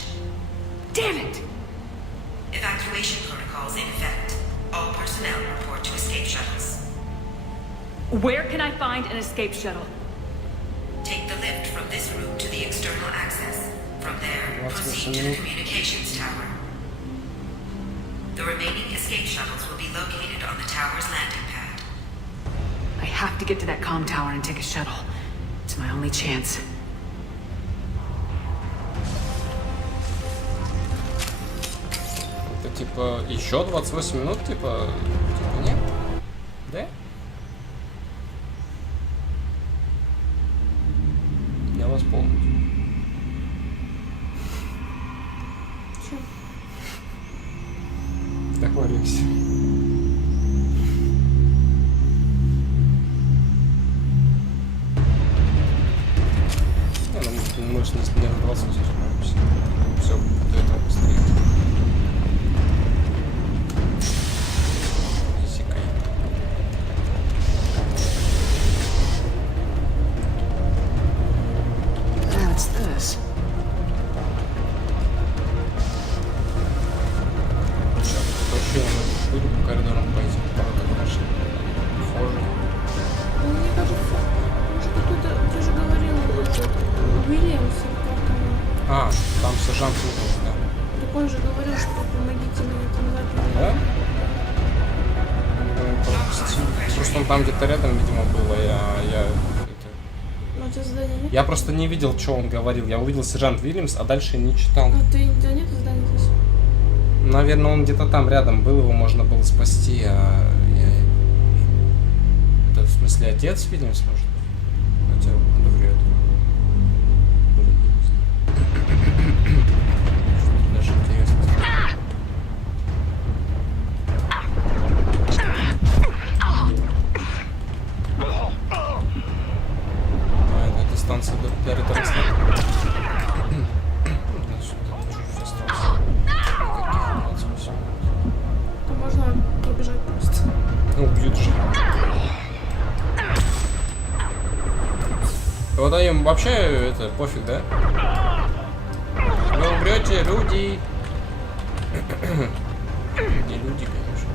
Damn it! Evacuation protocols in effect. All personnel report to escape shuttles. Where can I find an escape shuttle? Take the lift from this route to the external access. From there, proceed to the communications tower. The remaining escape shuttles will be located on the tower's landing pad. I have to get to that comm tower and take a shuttle. It's my only chance. типа, еще 28 минут, типа нет? Да? Я вас полностью. Че? Договорились. Мы же не на 20 справимся. Все, до этого быстрее. Засекай. What's this? Вообще, мы буду по коридорам пойти. Правда, нашли. Похоже. Мне кажется, может кто-то, ты же говорил, Уильямс, как там. А, там сержант Уильямс, да. Так он же говорил, что помогите мне там запить. Да? Просто он там где-то рядом, видимо, было, Ну, у тебя задания нет? Я просто не видел, что он говорил. Я увидел сержант Уильямс, а дальше не читал. А ты, у тебя нет задания здесь? Наверное, он где-то там рядом был, его можно было спасти, а я... Это, в смысле, отец Уильямс, может? Хотя, да вряд ли. Даже интересно. А, это станция для ретранслятора. То можно пробежать просто. Ну, убьют же. Вот им вообще это пофиг, да? Вы умрете, люди. Не люди, конечно.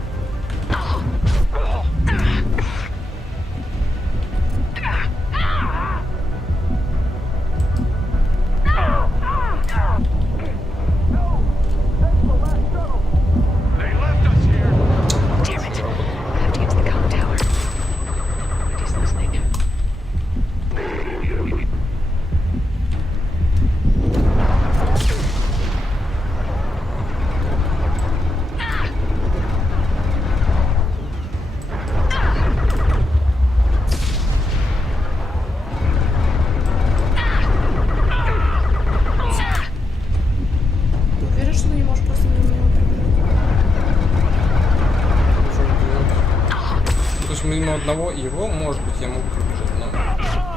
Мимо одного его, может быть, я могу пробежать, но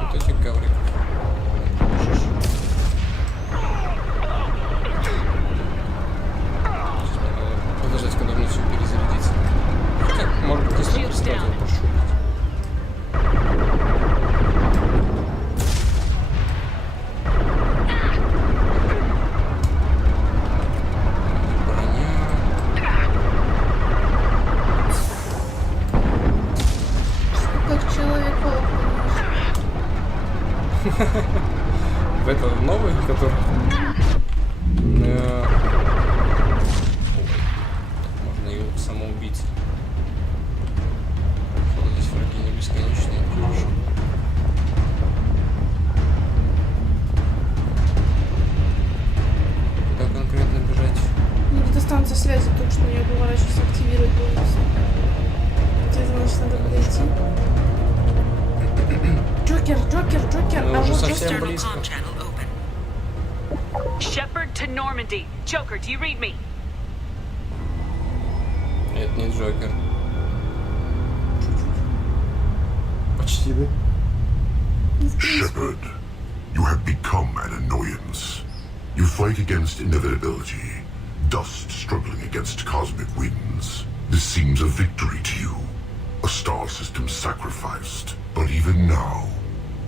вот этих ковриков. Подождать, когда мне все перезарядится. Хотя, может быть, не стоит сразу пошутить. В это новый, который... Можно его самоубить. Здесь враги не бесконечные. Хорошо. Куда конкретно бежать? Ну, где-то станция связи, только что я поворачиваюсь, активировать полностью. Где-то, значит, надо подойти. Джокер! Мы уже совсем близко. Shepard to Normandy. Joker, do you read me? Нет, не Джокер. Почти, да? Shepard, you have become an annoyance. You fight against inevitability, dust struggling against cosmic winds. This seems a victory to you, a star system sacrificed. But even now,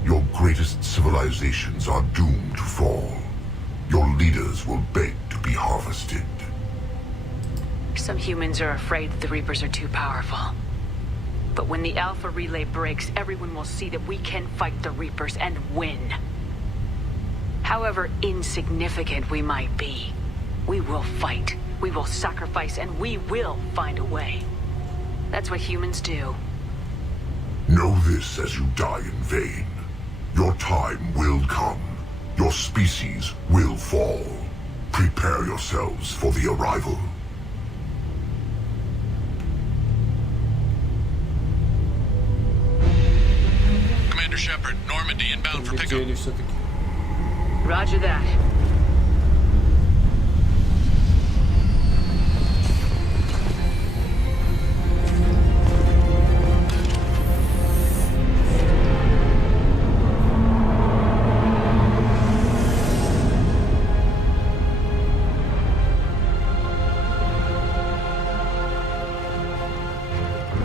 your greatest civilizations are doomed to fall. Your leaders will beg to be harvested. Some humans are afraid that the Reapers are too powerful. But when the Alpha Relay breaks, everyone will see that we can fight the Reapers and win. However insignificant we might be, we will fight, we will sacrifice, and we will find a way. That's what humans do. Know this as you die in vain. Your time will come. Your species will fall. Prepare yourselves for the arrival. улетели все-таки. Roger that.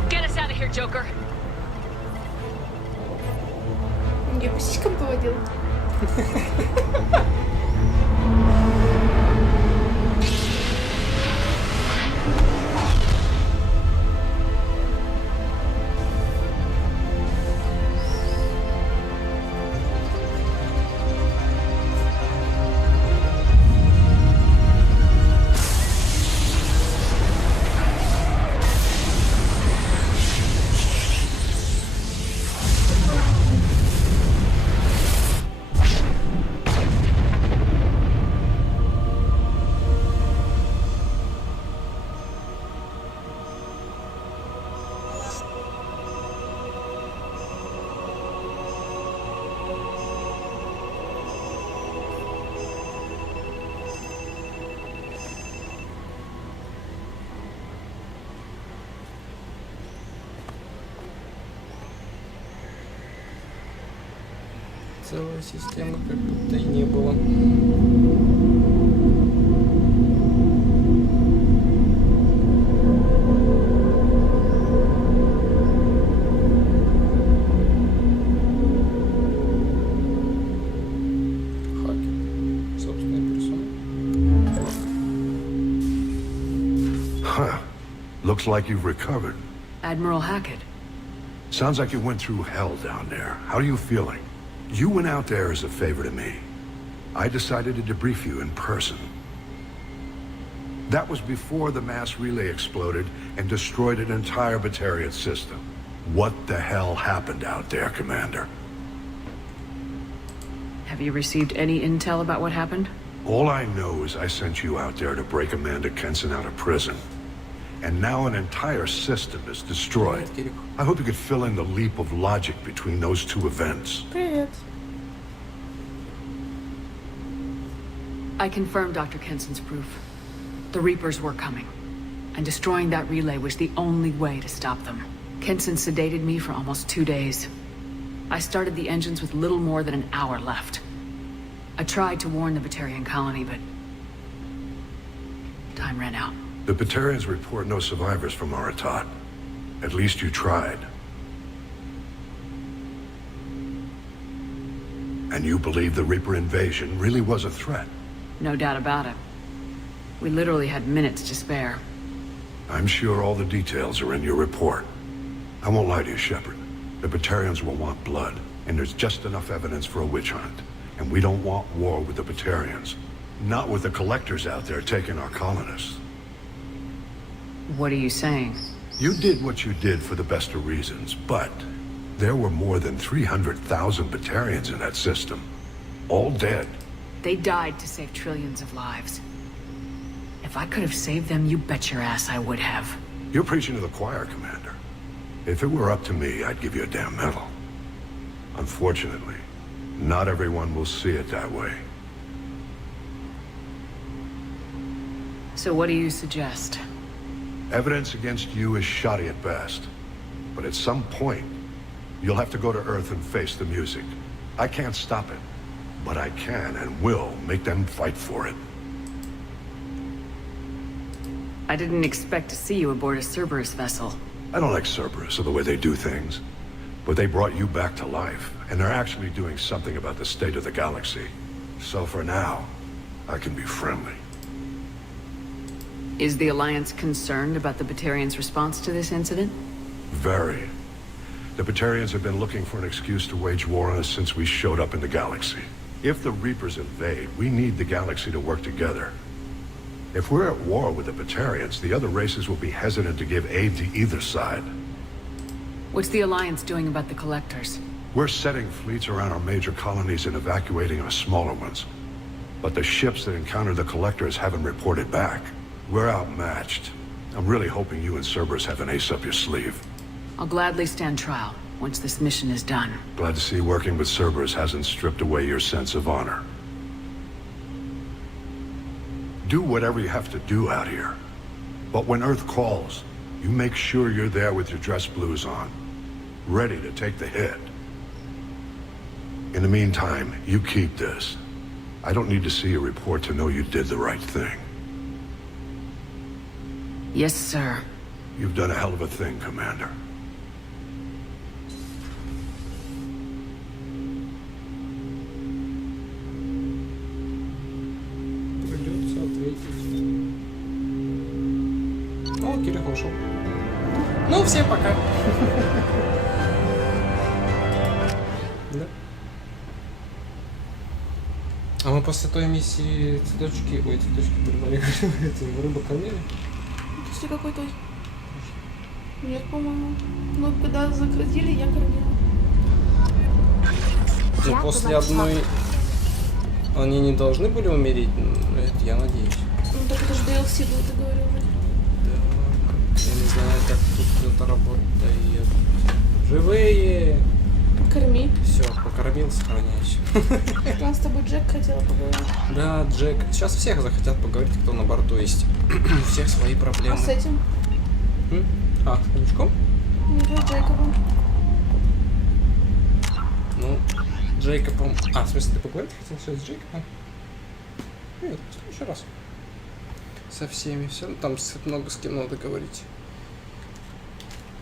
Get us out of here, Joker. Я по сиськам поводил. Целая система как будто и не было. Хакер. Собственная персона. Huh. Looks like you've recovered. Admiral Hackett. Sounds like you went through hell down there. How are you feeling? You went out there as a favor to me. I decided to debrief you in person. That was before the mass relay exploded and destroyed an entire Batarian system. What the hell happened out there, Commander? Have you received any intel about what happened? All I know is I sent you out there to break Amanda Kenson out of prison. And now an entire system is destroyed. I hope you could fill in the leap of logic between those two events. Привет. I confirmed Dr. Kenson's proof. The Reapers were coming, and destroying that relay was the only way to stop them. Kenson sedated me for almost 2 days. I started the engines with little more than an hour left. I tried to warn the Batarian colony, but time ran out. The Batarians report no survivors from Aratat. At least you tried. And you believe the Reaper invasion really was a threat? No doubt about it. We literally had minutes to spare. I'm sure all the details are in your report. I won't lie to you, Shepard. The Batarians will want blood, and there's just enough evidence for a witch hunt. And we don't want war with the Batarians. Not with the collectors out there taking our colonists. What are you saying? You did what you did for the best of reasons, but there were more than 300,000 Batarians in that system. All dead. They died to save trillions of lives. If I could have saved them, you bet your ass I would have. You're preaching to the choir, Commander. If it were up to me, I'd give you a damn medal. Unfortunately, not everyone will see it that way. So what do you suggest? Evidence against you is shoddy at best. But at some point, you'll have to go to Earth and face the music. I can't stop it. But I can and will make them fight for it. I didn't expect to see you aboard a Cerberus vessel. I don't like Cerberus or the way they do things. But they brought you back to life, and they're actually doing something about the state of the galaxy. So for now, I can be friendly. Is the Alliance concerned about the Batarians' response to this incident? Very. The Batarians have been looking for an excuse to wage war on us since we showed up in the galaxy. If the Reapers invade, we need the galaxy to work together. If we're at war with the Batarians, the other races will be hesitant to give aid to either side. What's the Alliance doing about the Collectors? We're setting fleets around our major colonies and evacuating our smaller ones. But the ships that encounter the Collectors haven't reported back. We're outmatched. I'm really hoping you and Cerberus have an ace up your sleeve. I'll gladly stand trial. once this mission is done. Glad to see working with Cerberus hasn't stripped away your sense of honor. Do whatever you have to do out here. But when Earth calls, you make sure you're there with your dress blues on, ready to take the hit. In the meantime, you keep this. I don't need to see a report to know you did the right thing. Yes, sir. You've done a hell of a thing, Commander. Придется ответить. О, Кирилл ушел. Ну, всем пока. Да. А мы после той миссии цветочки... Ой, цветочки поймали, эти рыбы кормили? После какой-то... Нет, по-моему. Ну, когда закрутили, я кормила. После одной... Они не должны были умереть? Это я надеюсь. Ну, так это же DLC был, ты говорил. Да. Я не знаю, как тут это работает. Живые! Корми. Все, покормил, сохраняюсь. У нас с тобой Джек хотела поговорить. Да, Джек. Сейчас всех захотят поговорить, кто на борту есть. У всех свои проблемы. А с этим? А, с Паучком? Нет, с Джейкобом. Ну, Джейкобом... А, в смысле, ты поговорить хотел сейчас с Джейкобом? Нет, еще раз. Со всеми. Все, там много с кем надо говорить.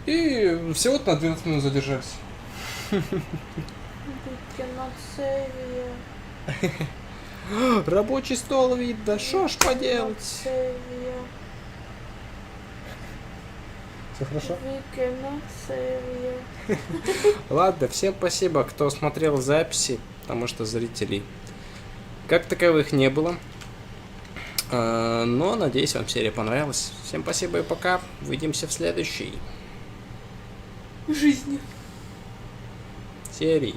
И всего-то на 12 минут задержались. Рабочий стол видно, шо ж поделать? Все хорошо? Ладно, всем спасибо, кто смотрел записи, потому что зрителей как таковых не было. Но надеюсь, вам серия понравилась. Всем спасибо и пока. Увидимся в следующей жизни. Серии.